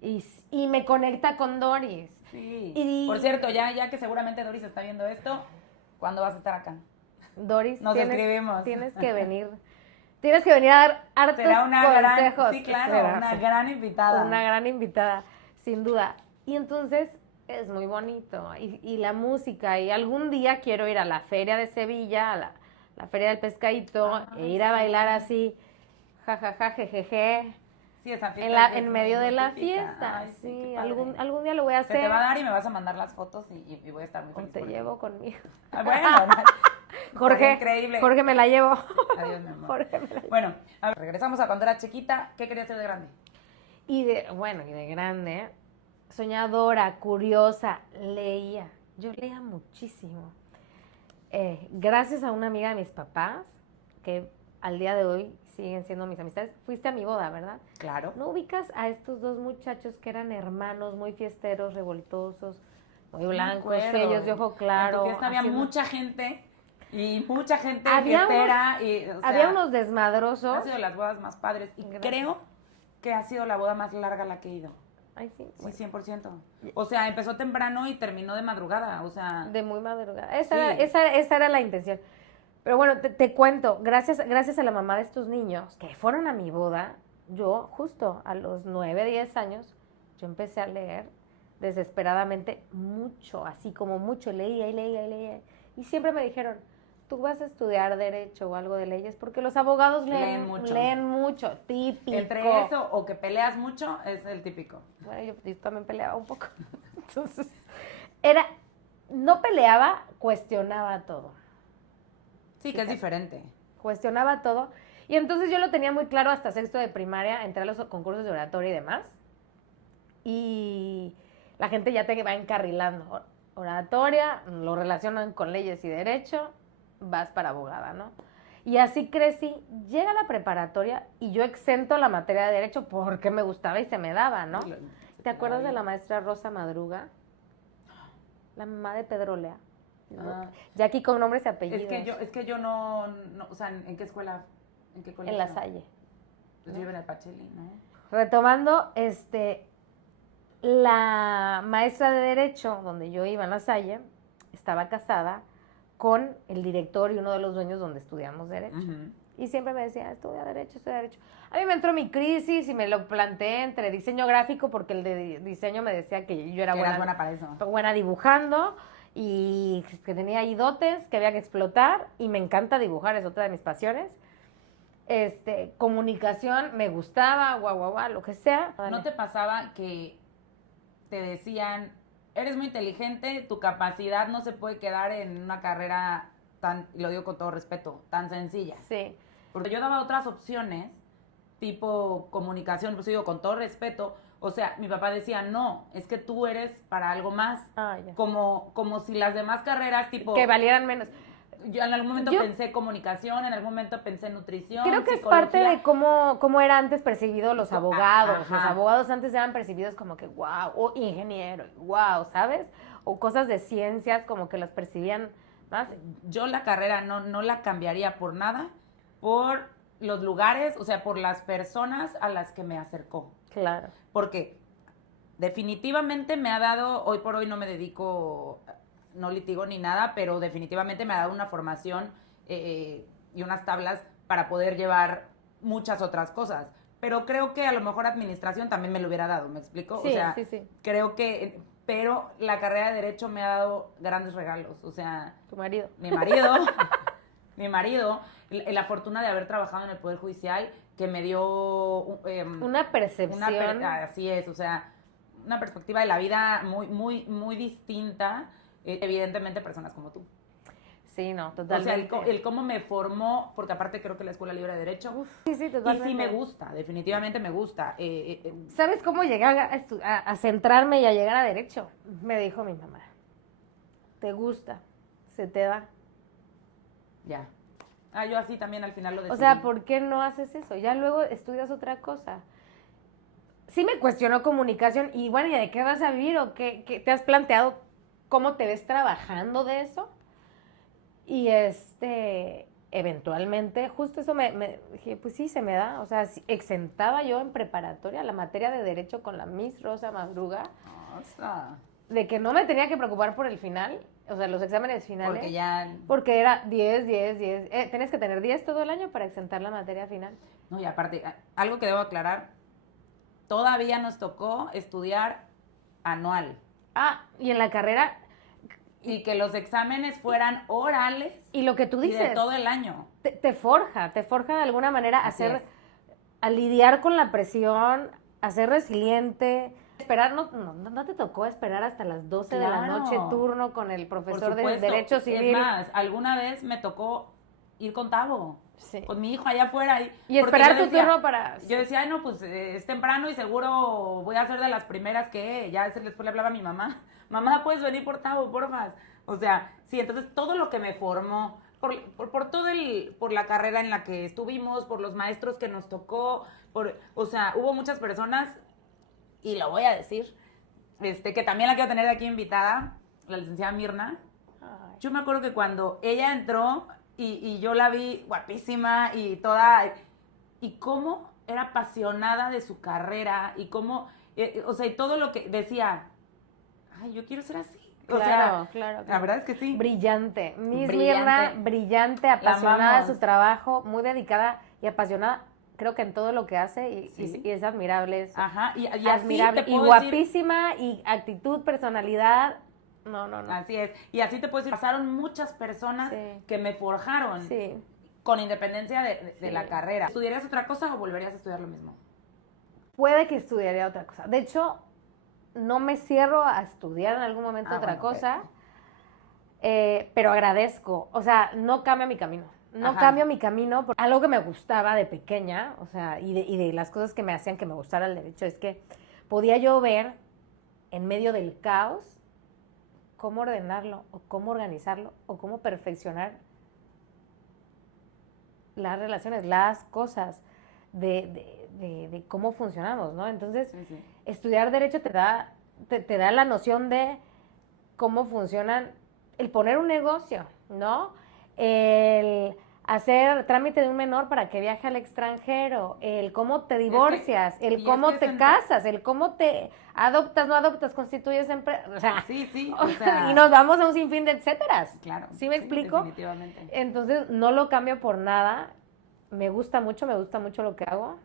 y me conecta con Doris. Sí. Por cierto, ya que seguramente Doris está viendo esto, ¿cuándo vas a estar acá? Doris, Nos escribimos. Tienes que venir. Tienes que venir a dar hartos Será una consejos. sí, claro, una gran invitada. Una gran invitada, sin duda. Y entonces es muy bonito. Y la música. Y algún día quiero ir a la feria de Sevilla, a la feria del pescadito, e ir a bailar así, jajaja, jejeje. Sí, esa fiesta en medio de la típica. fiesta. Ay, sí, qué algún día lo voy a hacer. Se te va a dar y me vas a mandar las fotos y voy a estar muy O feliz. te llevo conmigo. Bueno, Jorge, increíble. Jorge me la llevo. Adiós, mi amor. Jorge me la llevo. Bueno, a ver, regresamos a cuando era chiquita. ¿Qué querías ser de grande? Y de grande, soñadora, curiosa, leía. Yo leía muchísimo. Gracias a una amiga de mis papás, que al día de hoy siguen siendo mis amistades. Fuiste a mi boda, ¿verdad? Claro. ¿No ubicas a estos dos muchachos que eran hermanos, muy fiesteros, revoltosos, muy blancos, ellos de ojo claro? En tu fiesta había haciendo... mucha gente y mucha gente Había fiestera. Había unos desmadrosos. Ha sido de las bodas más padres y creo que ha sido la boda más larga a la que he ido. Ay, sí. Sí, 100%. O sea, empezó temprano y terminó de madrugada, o sea... De muy madrugada. Esa era la intención. Pero bueno, te cuento, gracias a la mamá de estos niños que fueron a mi boda, yo justo a los 9, 10 años, yo empecé a leer desesperadamente mucho, así como mucho, leía. Y siempre me dijeron, tú vas a estudiar Derecho o algo de leyes, porque los abogados leen mucho, típico. Entre eso o que peleas mucho es el típico. Bueno, yo también peleaba un poco. Entonces, no peleaba, cuestionaba todo. Sí, que es diferente. Cuestionaba todo. Y entonces yo lo tenía muy claro hasta sexto de primaria, entré a los concursos de oratoria y demás. Y la gente ya te va encarrilando. Oratoria, lo relacionan con leyes y derecho, vas para abogada, ¿no? Y así crecí. Llega la preparatoria y yo exento la materia de derecho porque me gustaba y se me daba, ¿no? ¿Te acuerdas de la maestra Rosa Madruga? La mamá de Pedro Lea. Ah. Ya aquí con nombres y apellidos. Es que yo no, o sea, ¿en qué escuela? ¿En qué colegio? En La Salle. Pues yo iba en el Pacheli, ¿no? Retomando, la maestra de Derecho, donde yo iba en La Salle, estaba casada con el director y uno de los dueños donde estudiamos Derecho. Uh-huh. Y siempre me decía, estudia Derecho. A mí me entró mi crisis y me lo planteé entre diseño gráfico, porque el de diseño me decía que yo era buena para eso. Buena dibujando y que tenía ahí dotes que había que explotar y me encanta dibujar, es otra de mis pasiones. Comunicación me gustaba, lo que sea. ¿No te pasaba que te decían, eres muy inteligente, tu capacidad no se puede quedar en una carrera tan, y lo digo con todo respeto, tan sencilla? Sí. Porque yo daba otras opciones, tipo comunicación, pues digo con todo respeto, o sea, mi papá decía, no, es que tú eres para algo más, como si las demás carreras, tipo... Que valieran menos. Yo en algún momento pensé comunicación, en algún momento pensé nutrición, creo que psicología. Es parte de cómo eran antes percibidos los abogados. Ajá. Los abogados antes eran percibidos como que wow, o ingeniero, wow, ¿sabes? O cosas de ciencias como que las percibían más. Yo la carrera no la cambiaría por nada, por los lugares, o sea, por las personas a las que me acercó. Claro. Porque definitivamente me ha dado, hoy por hoy no me dedico, no litigo ni nada, pero definitivamente me ha dado una formación y unas tablas para poder llevar muchas otras cosas. Pero creo que a lo mejor administración también me lo hubiera dado, ¿me explico? Sí, o sea, sí. Creo que, pero la carrera de Derecho me ha dado grandes regalos, o sea... Tu marido. Mi marido, la fortuna de haber trabajado en el Poder Judicial, que me dio... una percepción. Así es, o sea, una perspectiva de la vida muy distinta, evidentemente personas como tú. Sí, no, totalmente. O sea, el cómo me formó, porque aparte creo que la Escuela Libre de Derecho... Sí, totalmente. Y sí me gusta, definitivamente me gusta. ¿Sabes cómo llegué a centrarme y a llegar a Derecho? Me dijo mi mamá, ¿te gusta? ¿Se te da? Ya. Yo así también al final lo decidí. O sea, ¿por qué no haces eso? Ya luego estudias otra cosa. Sí me cuestionó comunicación y bueno, ¿y de qué vas a vivir? ¿O qué te has planteado? ¿Cómo te ves trabajando de eso? Y eventualmente, justo eso me dije, pues sí, se me da. O sea, exentaba yo en preparatoria la materia de Derecho con la Miss Rosa Madruga. De que no me tenía que preocupar por el final, o sea, los exámenes finales. Porque era 10. Tienes que tener 10 todo el año para exentar la materia final. No, y aparte, algo que debo aclarar, todavía nos tocó estudiar anual. Y en la carrera... Y que los exámenes fueran orales. Y lo que tú dices. Y de todo el año. Te forja de alguna manera a lidiar con la presión, a ser resiliente. Esperar, no te tocó esperar hasta las 12 de la noche turno con el profesor de Derecho Civil. Es más, alguna vez me tocó ir con Tavo, con mi hijo allá afuera. Y esperar tu turno para... Yo decía, no, pues es temprano y seguro voy a ser de las primeras que... Ya después le hablaba a mi mamá. Mamá, ¿puedes venir por Tavo, porfa? O sea, sí, entonces todo lo que me formó, por todo por la carrera en la que estuvimos, por los maestros que nos tocó, o sea, hubo muchas personas, y lo voy a decir, que también la quiero tener de aquí invitada, la licenciada Mirna. Ay. Yo me acuerdo que cuando ella entró y yo la vi guapísima y toda, y cómo era apasionada de su carrera y cómo, o sea, y todo lo que decía, ay, yo quiero ser así. O Claro, sea, claro. la verdad es que sí. Brillante. Miss Brillante. Mirna, brillante, apasionada de amamos. su trabajo, muy dedicada y apasionada, creo que en todo lo que hace y, Sí. y es admirable eso. Ajá, y así Admirable. te Y puedo guapísima y actitud, personalidad. No. Así es. Y así te puedo decir, pasaron muchas personas Sí. que me forjaron Sí. con independencia de Sí. la carrera. ¿Estudiarías otra cosa o volverías a estudiar lo mismo? Puede que estudiaría otra cosa. De hecho, no me cierro a estudiar en algún momento otra bueno, cosa, pero agradezco. O sea, no cambia mi camino. No Ajá. cambio mi camino por algo que me gustaba de pequeña, o sea, y de las cosas que me hacían que me gustara el derecho, es que podía yo ver en medio del caos cómo ordenarlo, o cómo organizarlo, o cómo perfeccionar las relaciones, las cosas de cómo funcionamos, ¿no? Entonces, Sí. estudiar derecho te da la noción de cómo funcionan, el poner un negocio, ¿no? El hacer trámite de un menor para que viaje al extranjero, el cómo te divorcias, y el es cómo que te casas, el cómo te adoptas, no adoptas, constituyes empresa, o sea, Sí, o sea, y nos vamos a un sinfín de etcéteras. claro. ¿Sí me explico? Definitivamente. Entonces, no lo cambio por nada. Me gusta mucho lo que hago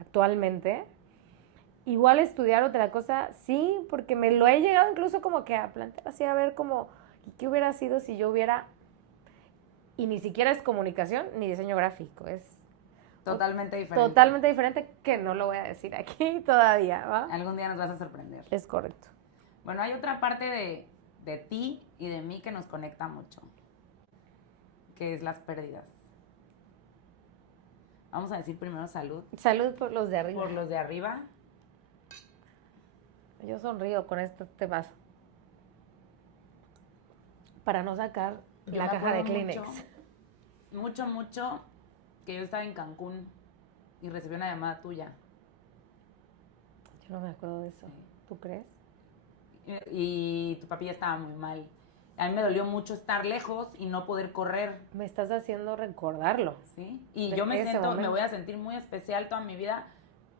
actualmente. Igual estudiar otra cosa, sí, porque me lo he llegado incluso como que a plantear así, a ver como, ¿qué hubiera sido si yo hubiera? Y ni siquiera es comunicación ni diseño gráfico, es Totalmente diferente. totalmente diferente, que no lo voy a decir aquí todavía, ¿va? Algún día nos vas a sorprender. Es correcto. Bueno, hay otra parte de ti y de mí que nos conecta mucho, que es las pérdidas. Vamos a decir primero salud Salud por los de arriba. por los de arriba. Yo sonrío con este vaso. Para no sacar Yo la me caja de acuerdo Kleenex. Mucho, que yo estaba en Cancún y recibí una llamada tuya. Yo no me acuerdo de eso. Sí. ¿Tú crees? Y tu papi ya estaba muy mal. A mí me dolió mucho estar lejos y no poder correr, Me estás haciendo recordarlo. ¿sí? Y De yo me ese momento. voy a sentir muy especial toda mi vida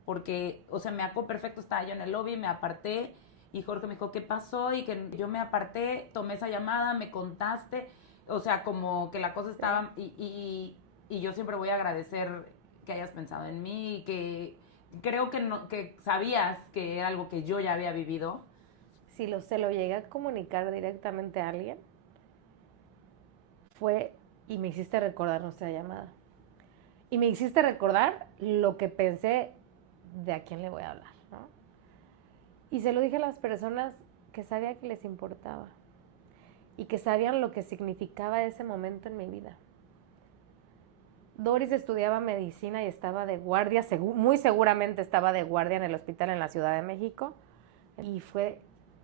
porque, o sea, me acuerdo perfecto, estaba yo en el lobby, me aparté y Jorge me dijo, ¿qué pasó? Y que yo me aparté, tomé esa llamada, me contaste, o sea, como que la cosa estaba, y yo siempre voy a agradecer que hayas pensado en mí, que creo que sabías que era algo que yo ya había vivido. Si se lo llegué a comunicar directamente a alguien, fue, y me hiciste recordar nuestra llamada. Y me hiciste recordar lo que pensé de a quién le voy a hablar, ¿no? Y se lo dije a las personas que sabía que les importaba y que sabían lo que significaba ese momento en mi vida. Doris estudiaba medicina y estaba de guardia, muy seguramente estaba de guardia en el hospital en la Ciudad de México, y fue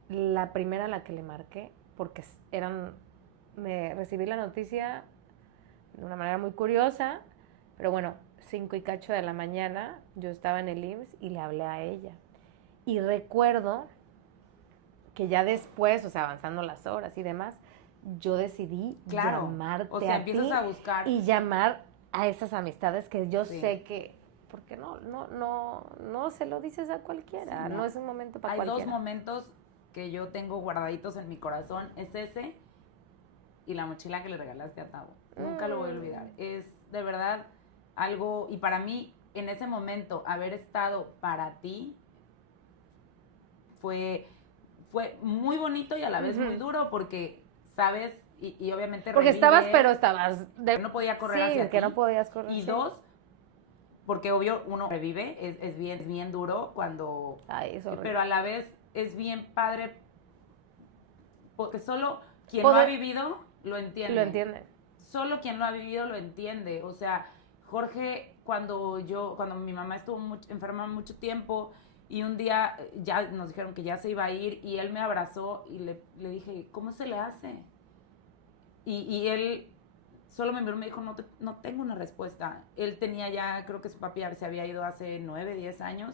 la primera a la que le marqué, porque recibí la noticia de una manera muy curiosa, pero bueno, 5 y cacho de la mañana, yo estaba en el IMSS y le hablé a ella. Y recuerdo que ya después, o sea, avanzando las horas y demás, yo decidí llamarte o sea, a ti empiezas a buscar. y llamar a esas amistades que yo Sí. sé que, porque no se lo dices a cualquiera, Sí, no es un momento para Hay cualquiera. dos momentos que yo tengo guardaditos en mi corazón, es ese y la mochila que le regalaste a Tavo. Nunca lo voy a olvidar. Es de verdad algo, y para mí, en ese momento, haber estado para ti fue muy bonito y a la vez muy duro porque, ¿sabes? Y obviamente Porque estabas, pero no podía correr sí, hacia que ti. no podías correr. Y sí. dos, porque obvio uno revive, es bien duro cuando... Ay, es horrible. Pero a la vez es bien padre porque solo quien Poder- lo ha vivido lo entiende. Lo entiende. Solo quien lo ha vivido lo entiende. O sea, Jorge, cuando mi mamá estuvo enferma mucho tiempo y un día ya nos dijeron que ya se iba a ir y él me abrazó y le dije, ¿cómo se le hace? Y él solo me miró y me dijo, no tengo una respuesta. Él tenía ya, creo que su papi se había ido hace 9, 10 años.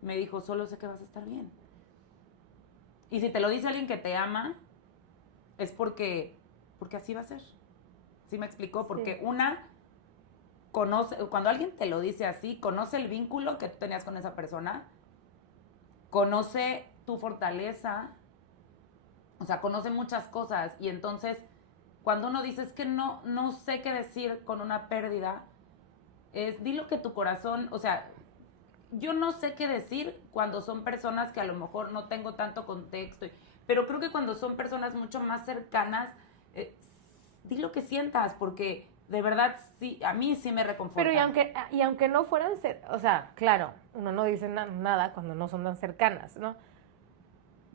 Me dijo, solo sé que vas a estar bien. Y si te lo dice alguien que te ama, es porque así va a ser. ¿Sí me explicó? Porque cuando alguien te lo dice así, conoce el vínculo que tú tenías con esa persona, conoce tu fortaleza, o sea, conoce muchas cosas. Y entonces, cuando uno dice, es que no sé qué decir con una pérdida, di lo que tu corazón, o sea, yo no sé qué decir cuando son personas que a lo mejor no tengo tanto contexto, pero creo que cuando son personas mucho más cercanas, di lo que sientas, porque de verdad sí, a mí sí me reconforta. Pero y aunque no fueran, o sea, claro, uno no dice nada cuando no son tan cercanas, ¿no?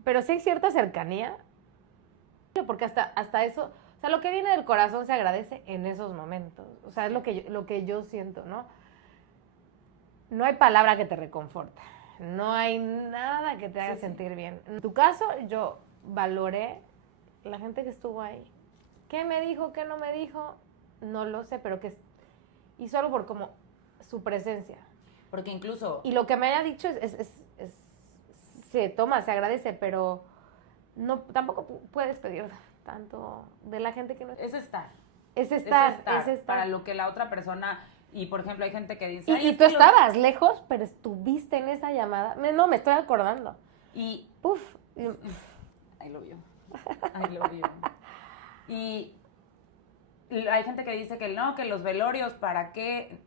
Pero sí hay cierta cercanía, porque hasta eso, o sea, lo que viene del corazón se agradece en esos momentos, o sea, es lo que yo siento, ¿no? No hay palabra que te reconforte, no hay nada que te haga sentir bien. En tu caso, yo valoré la gente que estuvo ahí. ¿Qué me dijo, qué no me dijo? No lo sé, pero y solo por como su presencia. Porque incluso... Y lo que me haya dicho se toma, se agradece, pero no, tampoco puedes pedir tanto de la gente que no... Es estar. Es estar. Para lo que la otra persona... Y, por ejemplo, hay gente que dice... Y tú estabas lejos, pero estuviste en esa llamada. No, me estoy acordando. Y... Puf. I love you. I love you. Y hay gente que dice que no, que los velorios, ¿para qué?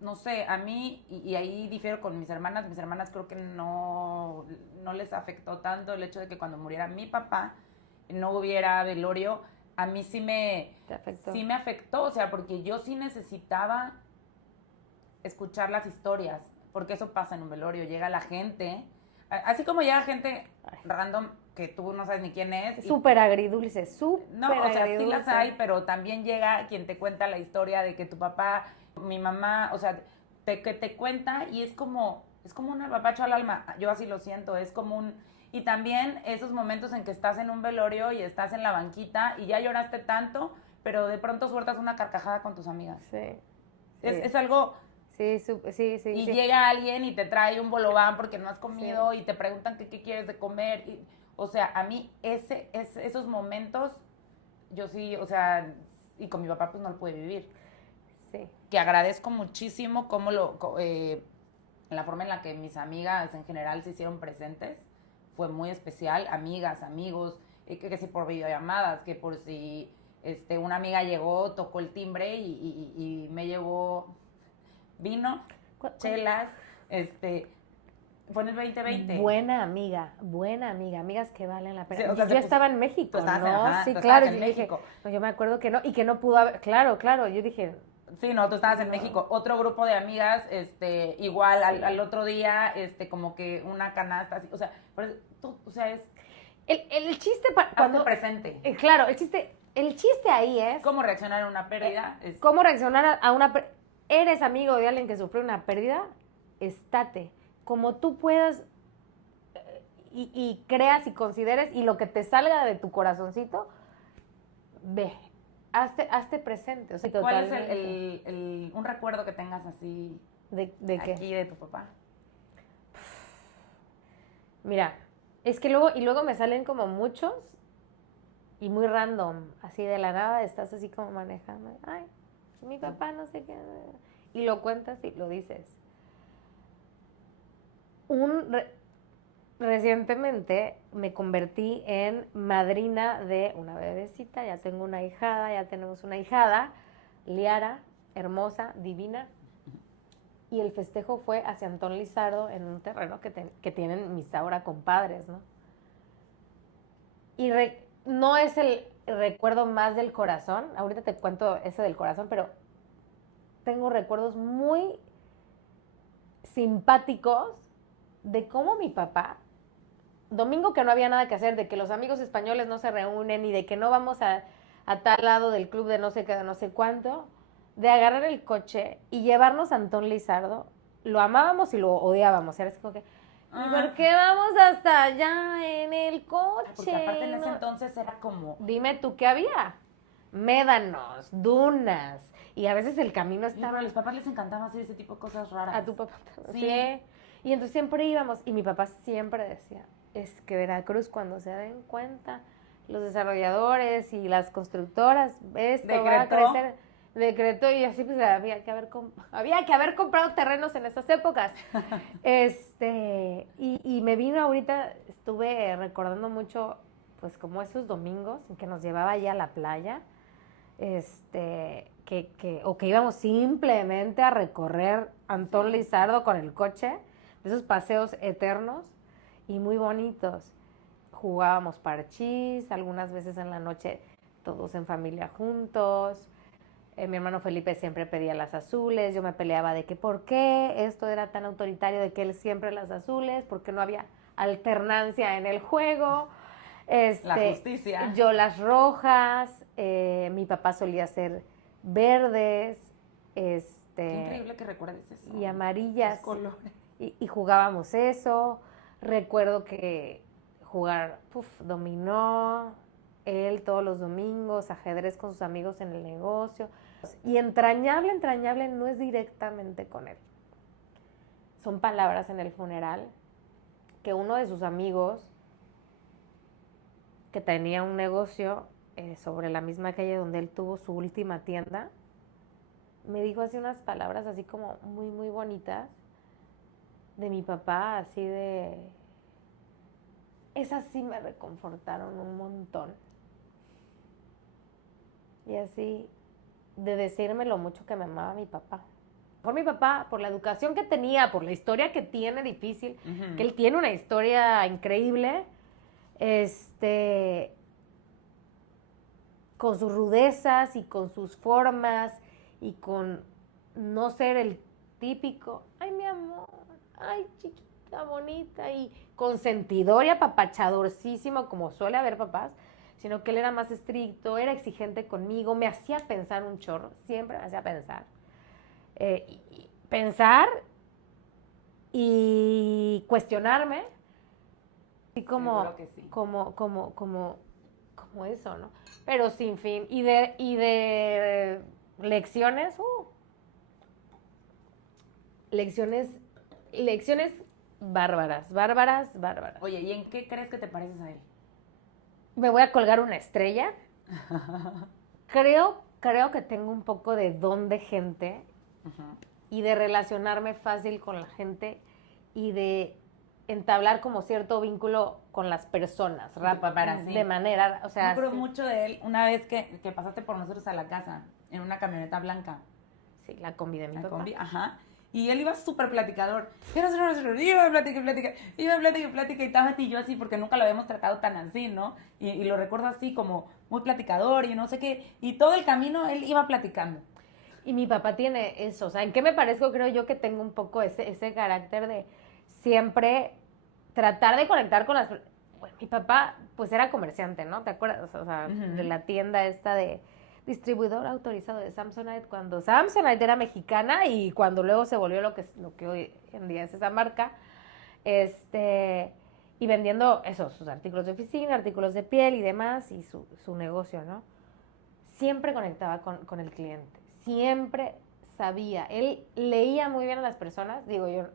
No sé, a mí, y ahí difiero con mis hermanas creo que no les afectó tanto el hecho de que cuando muriera mi papá no hubiera velorio. A mí sí me afectó, o sea, porque yo sí necesitaba escuchar las historias, porque eso pasa en un velorio, llega la gente, así como llega gente random que tú no sabes ni quién es. Súper agridulce, No, o sea, sí las hay, pero también llega quien te cuenta la historia de que tu papá, mi mamá, o sea, que te cuenta y es como un apapacho al alma. Yo así lo siento, es como y también esos momentos en que estás en un velorio y estás en la banquita y ya lloraste tanto, pero de pronto sueltas una carcajada con tus amigas. Sí. Es algo... Sí. Y llega alguien y te trae un bolobán porque no has comido y te preguntan qué quieres de comer. O sea, a mí esos momentos, yo sí, o sea, y con mi papá pues no lo pude vivir. Sí. Que agradezco muchísimo cómo la forma en la que mis amigas en general se hicieron presentes. Fue muy especial. Amigas, amigos, que si por videollamadas, que por si una amiga llegó, tocó el timbre y me llevó vino, chelas, fue en el 2020. Buena amiga, amigas que valen la pena. Sí, o sea, yo estaba en México, ¿no? Sí, claro, yo México. Dije, no, yo me acuerdo que no, y que no pudo haber, claro, yo dije... Sí, no, tú estabas en México. Otro grupo de amigas, igual al otro día, como que una canasta, así, o sea, tú, o sea, es... El chiste cuando presente. Claro, el chiste ahí es... ¿Cómo reaccionar a una pérdida? ¿Cómo reaccionar a una pérdida? ¿Eres amigo de alguien que sufrió una pérdida? Estate. Como tú puedas y creas y consideres y lo que te salga de tu corazoncito, ve. Hazte presente. O sea, ¿cuál es un recuerdo que tengas así ¿De qué? Aquí de tu papá? Mira, es que luego me salen como muchos y muy random, así de la nada estás así como manejando. Ay, mi papá no sé qué. Y lo cuentas y lo dices. Recientemente me convertí en madrina de una bebecita, ya tengo una ahijada, ya tenemos una ahijada, Liara, hermosa, divina. Y el festejo fue hacia Antón Lizardo en un terreno que tienen mis ahora compadres, ¿no? Y no es el recuerdo más del corazón, ahorita te cuento ese del corazón, pero tengo recuerdos muy simpáticos de cómo mi papá, domingo que no había nada que hacer, de que los amigos españoles no se reúnen y de que no vamos a tal lado del club de no sé qué, de no sé cuánto, de agarrar el coche y llevarnos a Antón Lizardo. Lo amábamos y lo odiábamos. Era así como que, ¿y por qué vamos hasta allá en el coche? Porque aparte en ese entonces era como... Dime tú qué había. médanos, dunas, y a veces el camino Sí, estaba... pero a los papás les encantaba hacer ese tipo de cosas raras. A tu papá. Sí. Sí. Y entonces siempre íbamos, y mi papá siempre decía, es que Veracruz cuando se den cuenta, los desarrolladores y las constructoras, esto va a Decretó. crecer. Decretó y así pues había que haber comprado terrenos en esas épocas. Y me vino ahorita, estuve recordando mucho, pues como esos domingos en que nos llevaba ya a la playa, o que íbamos simplemente a recorrer Antón Lizardo con el coche, de esos paseos eternos y muy bonitos. Jugábamos parchís, algunas veces en la noche todos en familia juntos. Mi hermano Felipe siempre pedía las azules, yo me peleaba de que por qué esto era tan autoritario, de que él siempre las azules, porque no había alternancia en el juego. La justicia. Yo las rojas, mi papá solía hacer verdes, Qué increíble que recuerdes eso. y amarillas. Los colores. Y jugábamos eso. Recuerdo que jugar dominó, él todos los domingos, ajedrez con sus amigos en el negocio. Y entrañable no es directamente con él. Son palabras en el funeral que uno de sus amigos, que tenía un negocio sobre la misma calle donde él tuvo su última tienda, me dijo así unas palabras así como muy, muy bonitas de mi papá, así de... Esas sí me reconfortaron un montón. Y así, de decirme lo mucho que me amaba mi papá. Por mi papá, por la educación que tenía, por la historia que tiene difícil, que él tiene una historia increíble, con sus rudezas y con sus formas y con no ser el típico, ay mi amor, ay chiquita, bonita, y consentidor y apapachadorcísimo como suele haber papás, sino que él era más estricto, era exigente conmigo, me hacía pensar un chorro, siempre me hacía pensar. Pensar y cuestionarme, así como, Seguro que sí. como eso, ¿no? Pero sin fin. Y de lecciones, lecciones bárbaras. Oye, ¿y en qué crees que te pareces a él? Me voy a colgar una estrella. Creo que tengo un poco de don de gente y de relacionarme fácil con la gente y de entablar como cierto vínculo con las personas, de manera, o sea... Me acuerdo mucho de él una vez que pasaste por nosotros a la casa, en una camioneta blanca. Sí, la combi de mi papá. Combi, ajá. Y él iba súper platicador. Iba a platicar, y estaba y yo así, porque nunca lo habíamos tratado tan así, ¿no? Y lo recuerdo así, como muy platicador y no sé qué. Y todo el camino él iba platicando. Y mi papá tiene eso, o sea, ¿en qué me parezco? Creo yo que tengo un poco ese carácter de siempre tratar de conectar con las... Bueno, mi papá, pues era comerciante, ¿no? ¿Te acuerdas? O sea, de la tienda esta de distribuidor autorizado de Samsonite, cuando Samsonite era mexicana y cuando luego se volvió lo que hoy en día es esa marca, y vendiendo sus artículos de oficina, artículos de piel y demás, y su negocio, ¿no? Siempre conectaba con el cliente, siempre sabía, él leía muy bien a las personas, digo yo,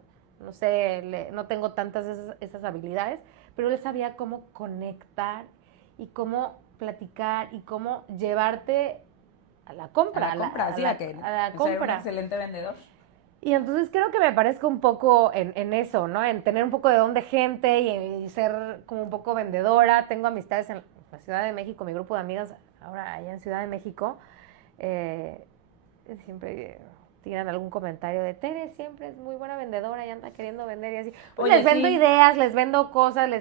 no sé, no tengo tantas esas habilidades, pero él sabía cómo conectar y cómo platicar y cómo llevarte a la compra. A la compra. O sea, era un excelente vendedor. Y entonces creo que me parezco un poco en eso, ¿no? En tener un poco de don de gente y ser como un poco vendedora. Tengo amistades en la Ciudad de México, mi grupo de amigas ahora allá en Ciudad de México, siempre tiran algún comentario de Tere siempre es muy buena vendedora y anda queriendo vender y así. Pues oye, les vendo ideas, les vendo cosas,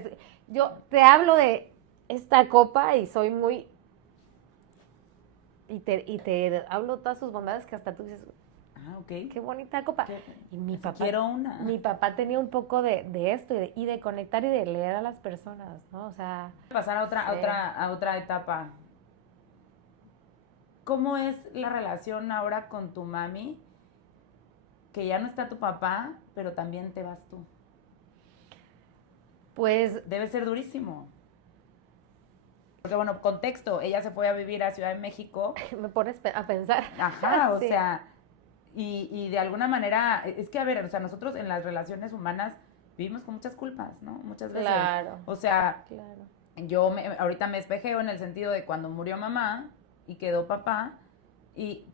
yo te hablo de esta copa y soy muy... Y te hablo todas sus bondades que hasta tú dices, ok. Qué bonita copa. Y mi papá, quiero una. Mi papá tenía un poco de esto y de conectar y de leer a las personas, ¿no? O sea... Pasar a otra etapa. ¿Cómo es la relación ahora con tu mami? Que ya no está tu papá, pero también te vas tú. Pues... Debe ser durísimo. Porque bueno, contexto, ella se fue a vivir a Ciudad de México. Me pones a pensar. Ajá, o Sí. sea, y de alguna manera, es que a ver, o sea, nosotros en las relaciones humanas vivimos con muchas culpas, ¿no? Muchas veces. Claro. O sea, Claro. ahorita me espejeo en el sentido de cuando murió mamá y quedó papá,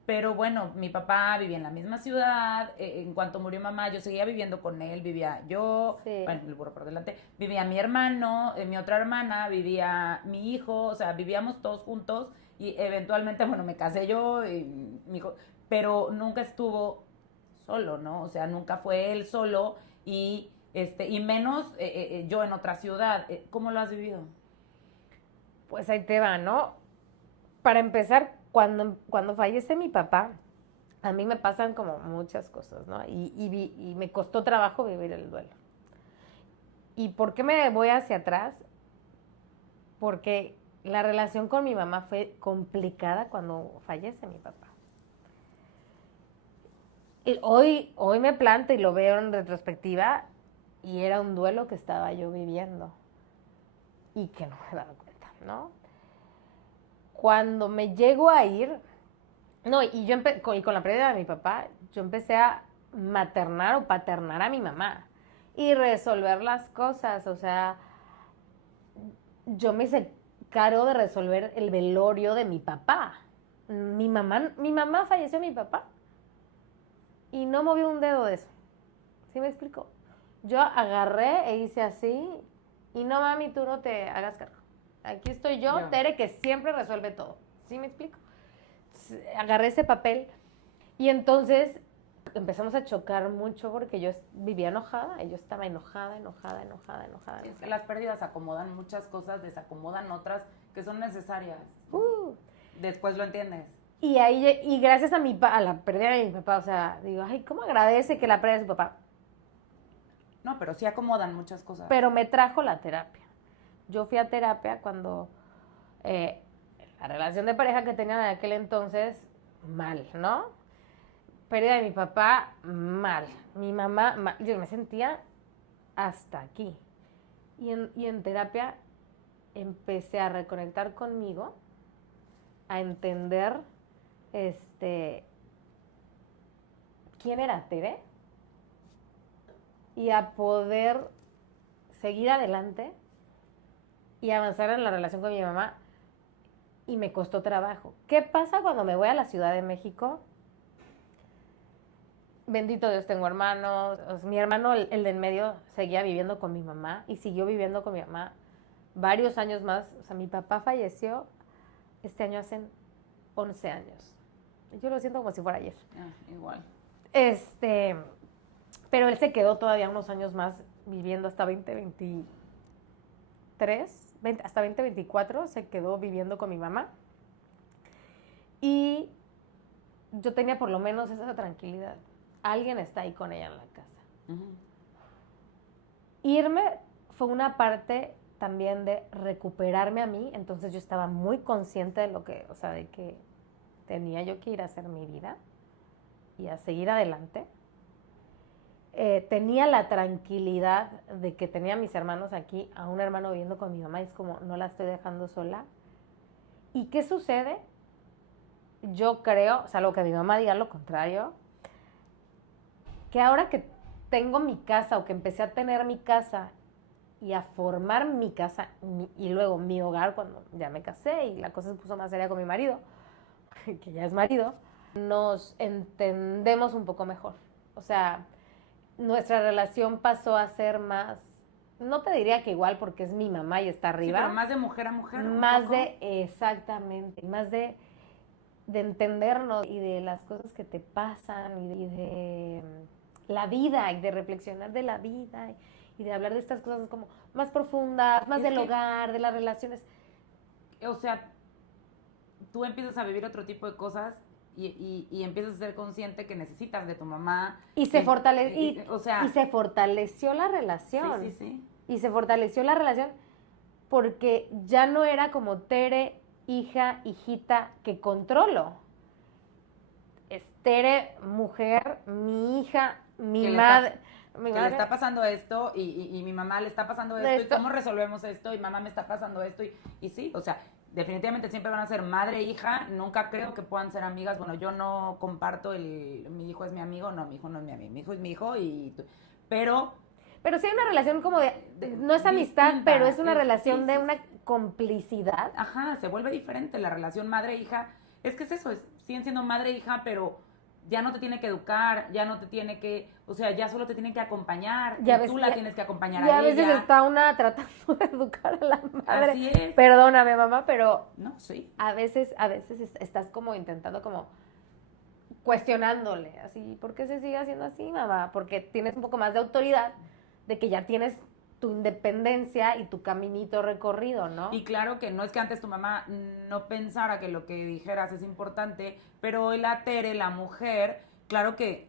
pero bueno, mi papá vivía en la misma ciudad, en cuanto murió mamá yo seguía viviendo con él, vivía yo, Sí. bueno, el burro por delante, vivía mi hermano, mi otra hermana, vivía mi hijo, o sea, vivíamos todos juntos y eventualmente, bueno, me casé yo y mi hijo, pero nunca estuvo solo, ¿no? O sea, nunca fue él solo y menos yo en otra ciudad. ¿Cómo lo has vivido? Pues ahí te va, ¿no? Para empezar, cuando fallece mi papá, a mí me pasan como muchas cosas, ¿no? Y me costó trabajo vivir el duelo. ¿Y por qué me voy hacia atrás? Porque la relación con mi mamá fue complicada cuando fallece mi papá. Y hoy me planto y lo veo en retrospectiva y era un duelo que estaba yo viviendo y que no me daba cuenta, ¿no? Cuando me llego a ir, no, y con la pérdida de mi papá, yo empecé a maternar o paternar a mi mamá y resolver las cosas, o sea, yo me hice cargo de resolver el velorio de mi papá. Mi mamá falleció mi papá y no movió un dedo de eso. ¿Sí me explico? Yo agarré e hice así y no, mami, tú no te hagas cargo. Aquí estoy yo, Tere, que siempre resuelve todo. ¿Sí me explico? Agarré ese papel y entonces empezamos a chocar mucho porque yo vivía enojada y yo estaba enojada. Es que las pérdidas acomodan muchas cosas, desacomodan otras que son necesarias. Después lo entiendes. Y gracias a la pérdida de mi papá, o sea, digo, ay, ¿cómo agradece que la pérdida de su papá? No, pero sí acomodan muchas cosas. Pero me trajo la terapia. Yo fui a terapia cuando la relación de pareja que tenía en aquel entonces, mal, ¿no? Pérdida de mi papá, mal. Mi mamá, mal. Yo me sentía hasta aquí. Y en terapia empecé a reconectar conmigo, a entender quién era Tere y a poder seguir adelante y avanzar en la relación con mi mamá. Y me costó trabajo. ¿Qué pasa cuando me voy a la Ciudad de México? Bendito Dios, tengo hermanos. Mi hermano, el de en medio, seguía viviendo con mi mamá y siguió viviendo con mi mamá varios años más. O sea, mi papá falleció este año hace 11 años. Yo lo siento como si fuera ayer. Igual. Pero él se quedó todavía unos años más viviendo hasta 2023, hasta 2024 se quedó viviendo con mi mamá. Y yo tenía por lo menos esa tranquilidad. Alguien está ahí con ella en la casa. Uh-huh. Irme fue una parte también de recuperarme a mí, entonces yo estaba muy consciente de de que tenía yo que ir a hacer mi vida y a seguir adelante. Tenía la tranquilidad de que tenía a mis hermanos aquí, a un hermano viviendo con mi mamá, y es como, no la estoy dejando sola. ¿Y qué sucede? Yo creo, salvo que mi mamá diga lo contrario, que ahora que tengo mi casa o que empecé a tener mi casa y a formar mi casa y luego mi hogar cuando ya me casé y la cosa se puso más seria con mi marido, que ya es marido, nos entendemos un poco mejor. O sea, nuestra relación pasó a ser más, no te diría que igual porque es mi mamá y está arriba. Sí, pero más de mujer a mujer. Más de, exactamente, más de entendernos y de las cosas que te pasan y de la vida y de reflexionar de la vida y de hablar de estas cosas como más profundas, más del hogar, de las relaciones. O sea, tú empiezas a vivir otro tipo de cosas y empiezas a ser consciente que necesitas de tu mamá. Y se fortaleció la relación. Sí, sí, sí. Y se fortaleció la relación porque ya no era como Tere, hija, hijita, que controlo. Es Tere, mujer, mi hija, mi madre. Que le está pasando esto y mi mamá le está pasando esto y cómo resolvemos esto y mamá me está pasando esto y sí, o sea, definitivamente siempre van a ser madre e hija, nunca creo que puedan ser amigas. Bueno, yo no comparto mi hijo es mi amigo, no, mi hijo no es mi amigo, mi hijo es mi hijo pero Pero sí hay una relación como no es amistad, distinta, pero es una relación sí, de sí, una complicidad. ajá, se vuelve diferente la relación madre-hija. Es que es eso, siguen siendo madre-hija, pero ya no te tiene que educar, ya no te tiene que, o sea, ya solo te tiene que acompañar, Ya y tú la tienes que acompañar y a a veces ella. está una tratando de educar a la madre. Así es. Perdóname, mamá, pero No, sí. a veces estás como intentando como cuestionándole, así, ¿por qué se sigue haciendo así, mamá? Porque tienes un poco más de autoridad de que ya tienes tu independencia y tu caminito recorrido, ¿no? Y claro que no es que antes tu mamá no pensara que lo que dijeras es importante, pero hoy la Tere, la mujer, claro que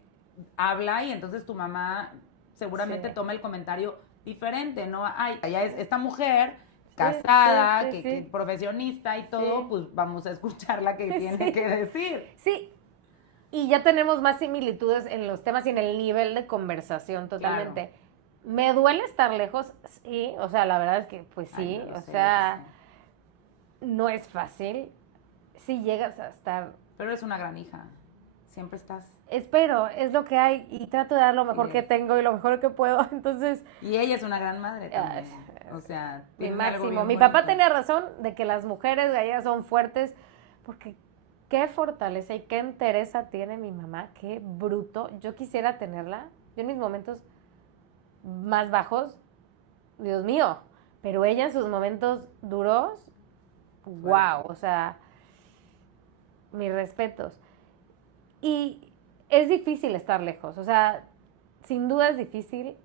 habla y entonces tu mamá seguramente Sí. toma el comentario diferente, ¿no? Ay, ella es esta mujer casada, sí, que profesionista y todo, Sí. pues vamos a escuchar la que tiene Sí. que decir. Sí, y ya tenemos más similitudes en los temas y en el nivel de conversación totalmente. Claro. Me duele estar lejos, sí, o sea, la verdad es que pues sí, Ay, no lo o sé, sea, yo qué sé. no es fácil. Si llegas a estar, Pero eres una gran hija, siempre estás. espero, es lo que hay y trato de dar lo mejor Sí que es. tengo y lo mejor que puedo, entonces, Y ella es una gran madre también. O sea, mi tiene algo máximo. bien Mi papá bonito. tenía razón de que las mujeres gallegas son fuertes, porque qué fortaleza y qué entereza tiene mi mamá, qué bruto. Yo quisiera tenerla, yo en mis momentos más bajos, Dios mío, pero ella en sus momentos duros, wow, o sea, mis respetos. Y es difícil estar lejos, o sea, sin duda es difícil,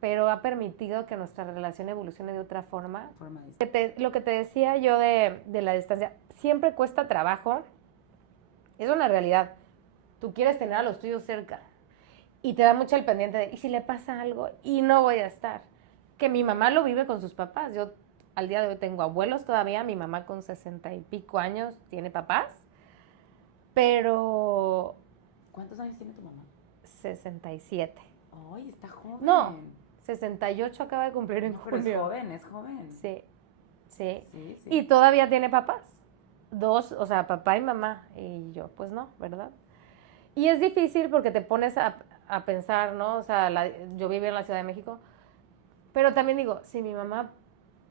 pero ha permitido que nuestra relación evolucione de otra forma. Forma de- Lo que te decía yo de la distancia, siempre cuesta trabajo, es una realidad. Tú quieres tener a los tuyos cerca y te da mucho el pendiente de, ¿y si le pasa algo? Y no voy a estar. Que mi mamá lo vive con sus papás. Yo al día de hoy tengo abuelos todavía, mi mamá con 60 y pico años tiene papás, pero ¿Cuántos años tiene tu mamá? 67. Ay, está joven. No, 68 acaba de cumplir en No, pero es junio. joven, es joven. Sí, sí. Sí, sí. Y todavía tiene papás. Dos, o sea, papá y mamá. Y yo, pues no, ¿verdad? Y es difícil porque te pones a pensar, ¿no? O sea, yo viví en la Ciudad de México, pero también digo, si mi mamá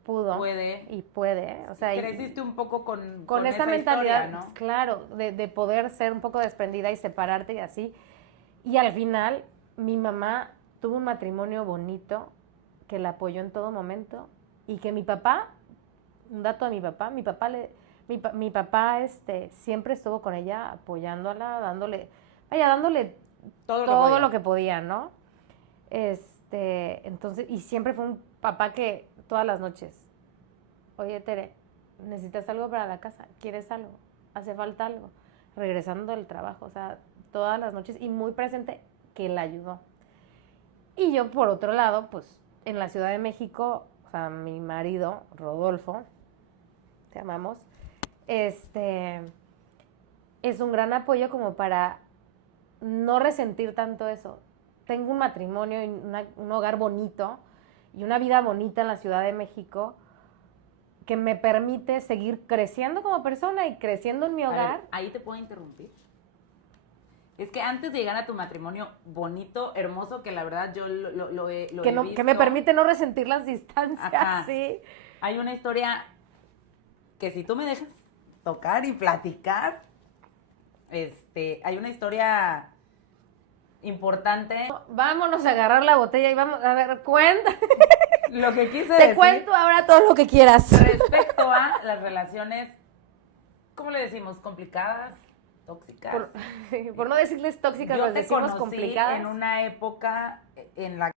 pudo Puede. y puede, o sea, Creciste un poco con esa esa mentalidad, historia, ¿no? claro, de poder ser un poco desprendida y separarte y así. Y al final, mi mamá tuvo un matrimonio bonito que la apoyó en todo momento y que mi papá, un dato de mi papá siempre estuvo con ella apoyándola, dándole todo lo que podía, ¿no? Entonces, y siempre fue un papá que todas las noches, oye, Tere, ¿necesitas algo para la casa? ¿Quieres algo? ¿Hace falta algo? Regresando del trabajo, o sea, todas las noches y muy presente que la ayudó. Y yo, por otro lado, pues, en la Ciudad de México, o sea, mi marido, Rodolfo, te amamos, es un gran apoyo como para no resentir tanto eso. Tengo un matrimonio y un hogar bonito y una vida bonita en la Ciudad de México que me permite seguir creciendo como persona y creciendo en mi A hogar. ver, ahí te puedo interrumpir. Es que antes de llegar a tu matrimonio bonito, hermoso, que la verdad yo lo he Que visto, me permite no resentir las distancias, Ajá. sí. Hay una historia que si tú me dejas tocar y platicar, hay una historia importante. Vámonos a agarrar la botella y vamos a ver, cuenta. Lo que quise Te decir cuento ahora todo lo que quieras. respecto a las relaciones, ¿cómo le decimos? Complicadas, tóxicas. Por no decirles tóxicas, Yo las te decimos conocí complicadas. en una época en la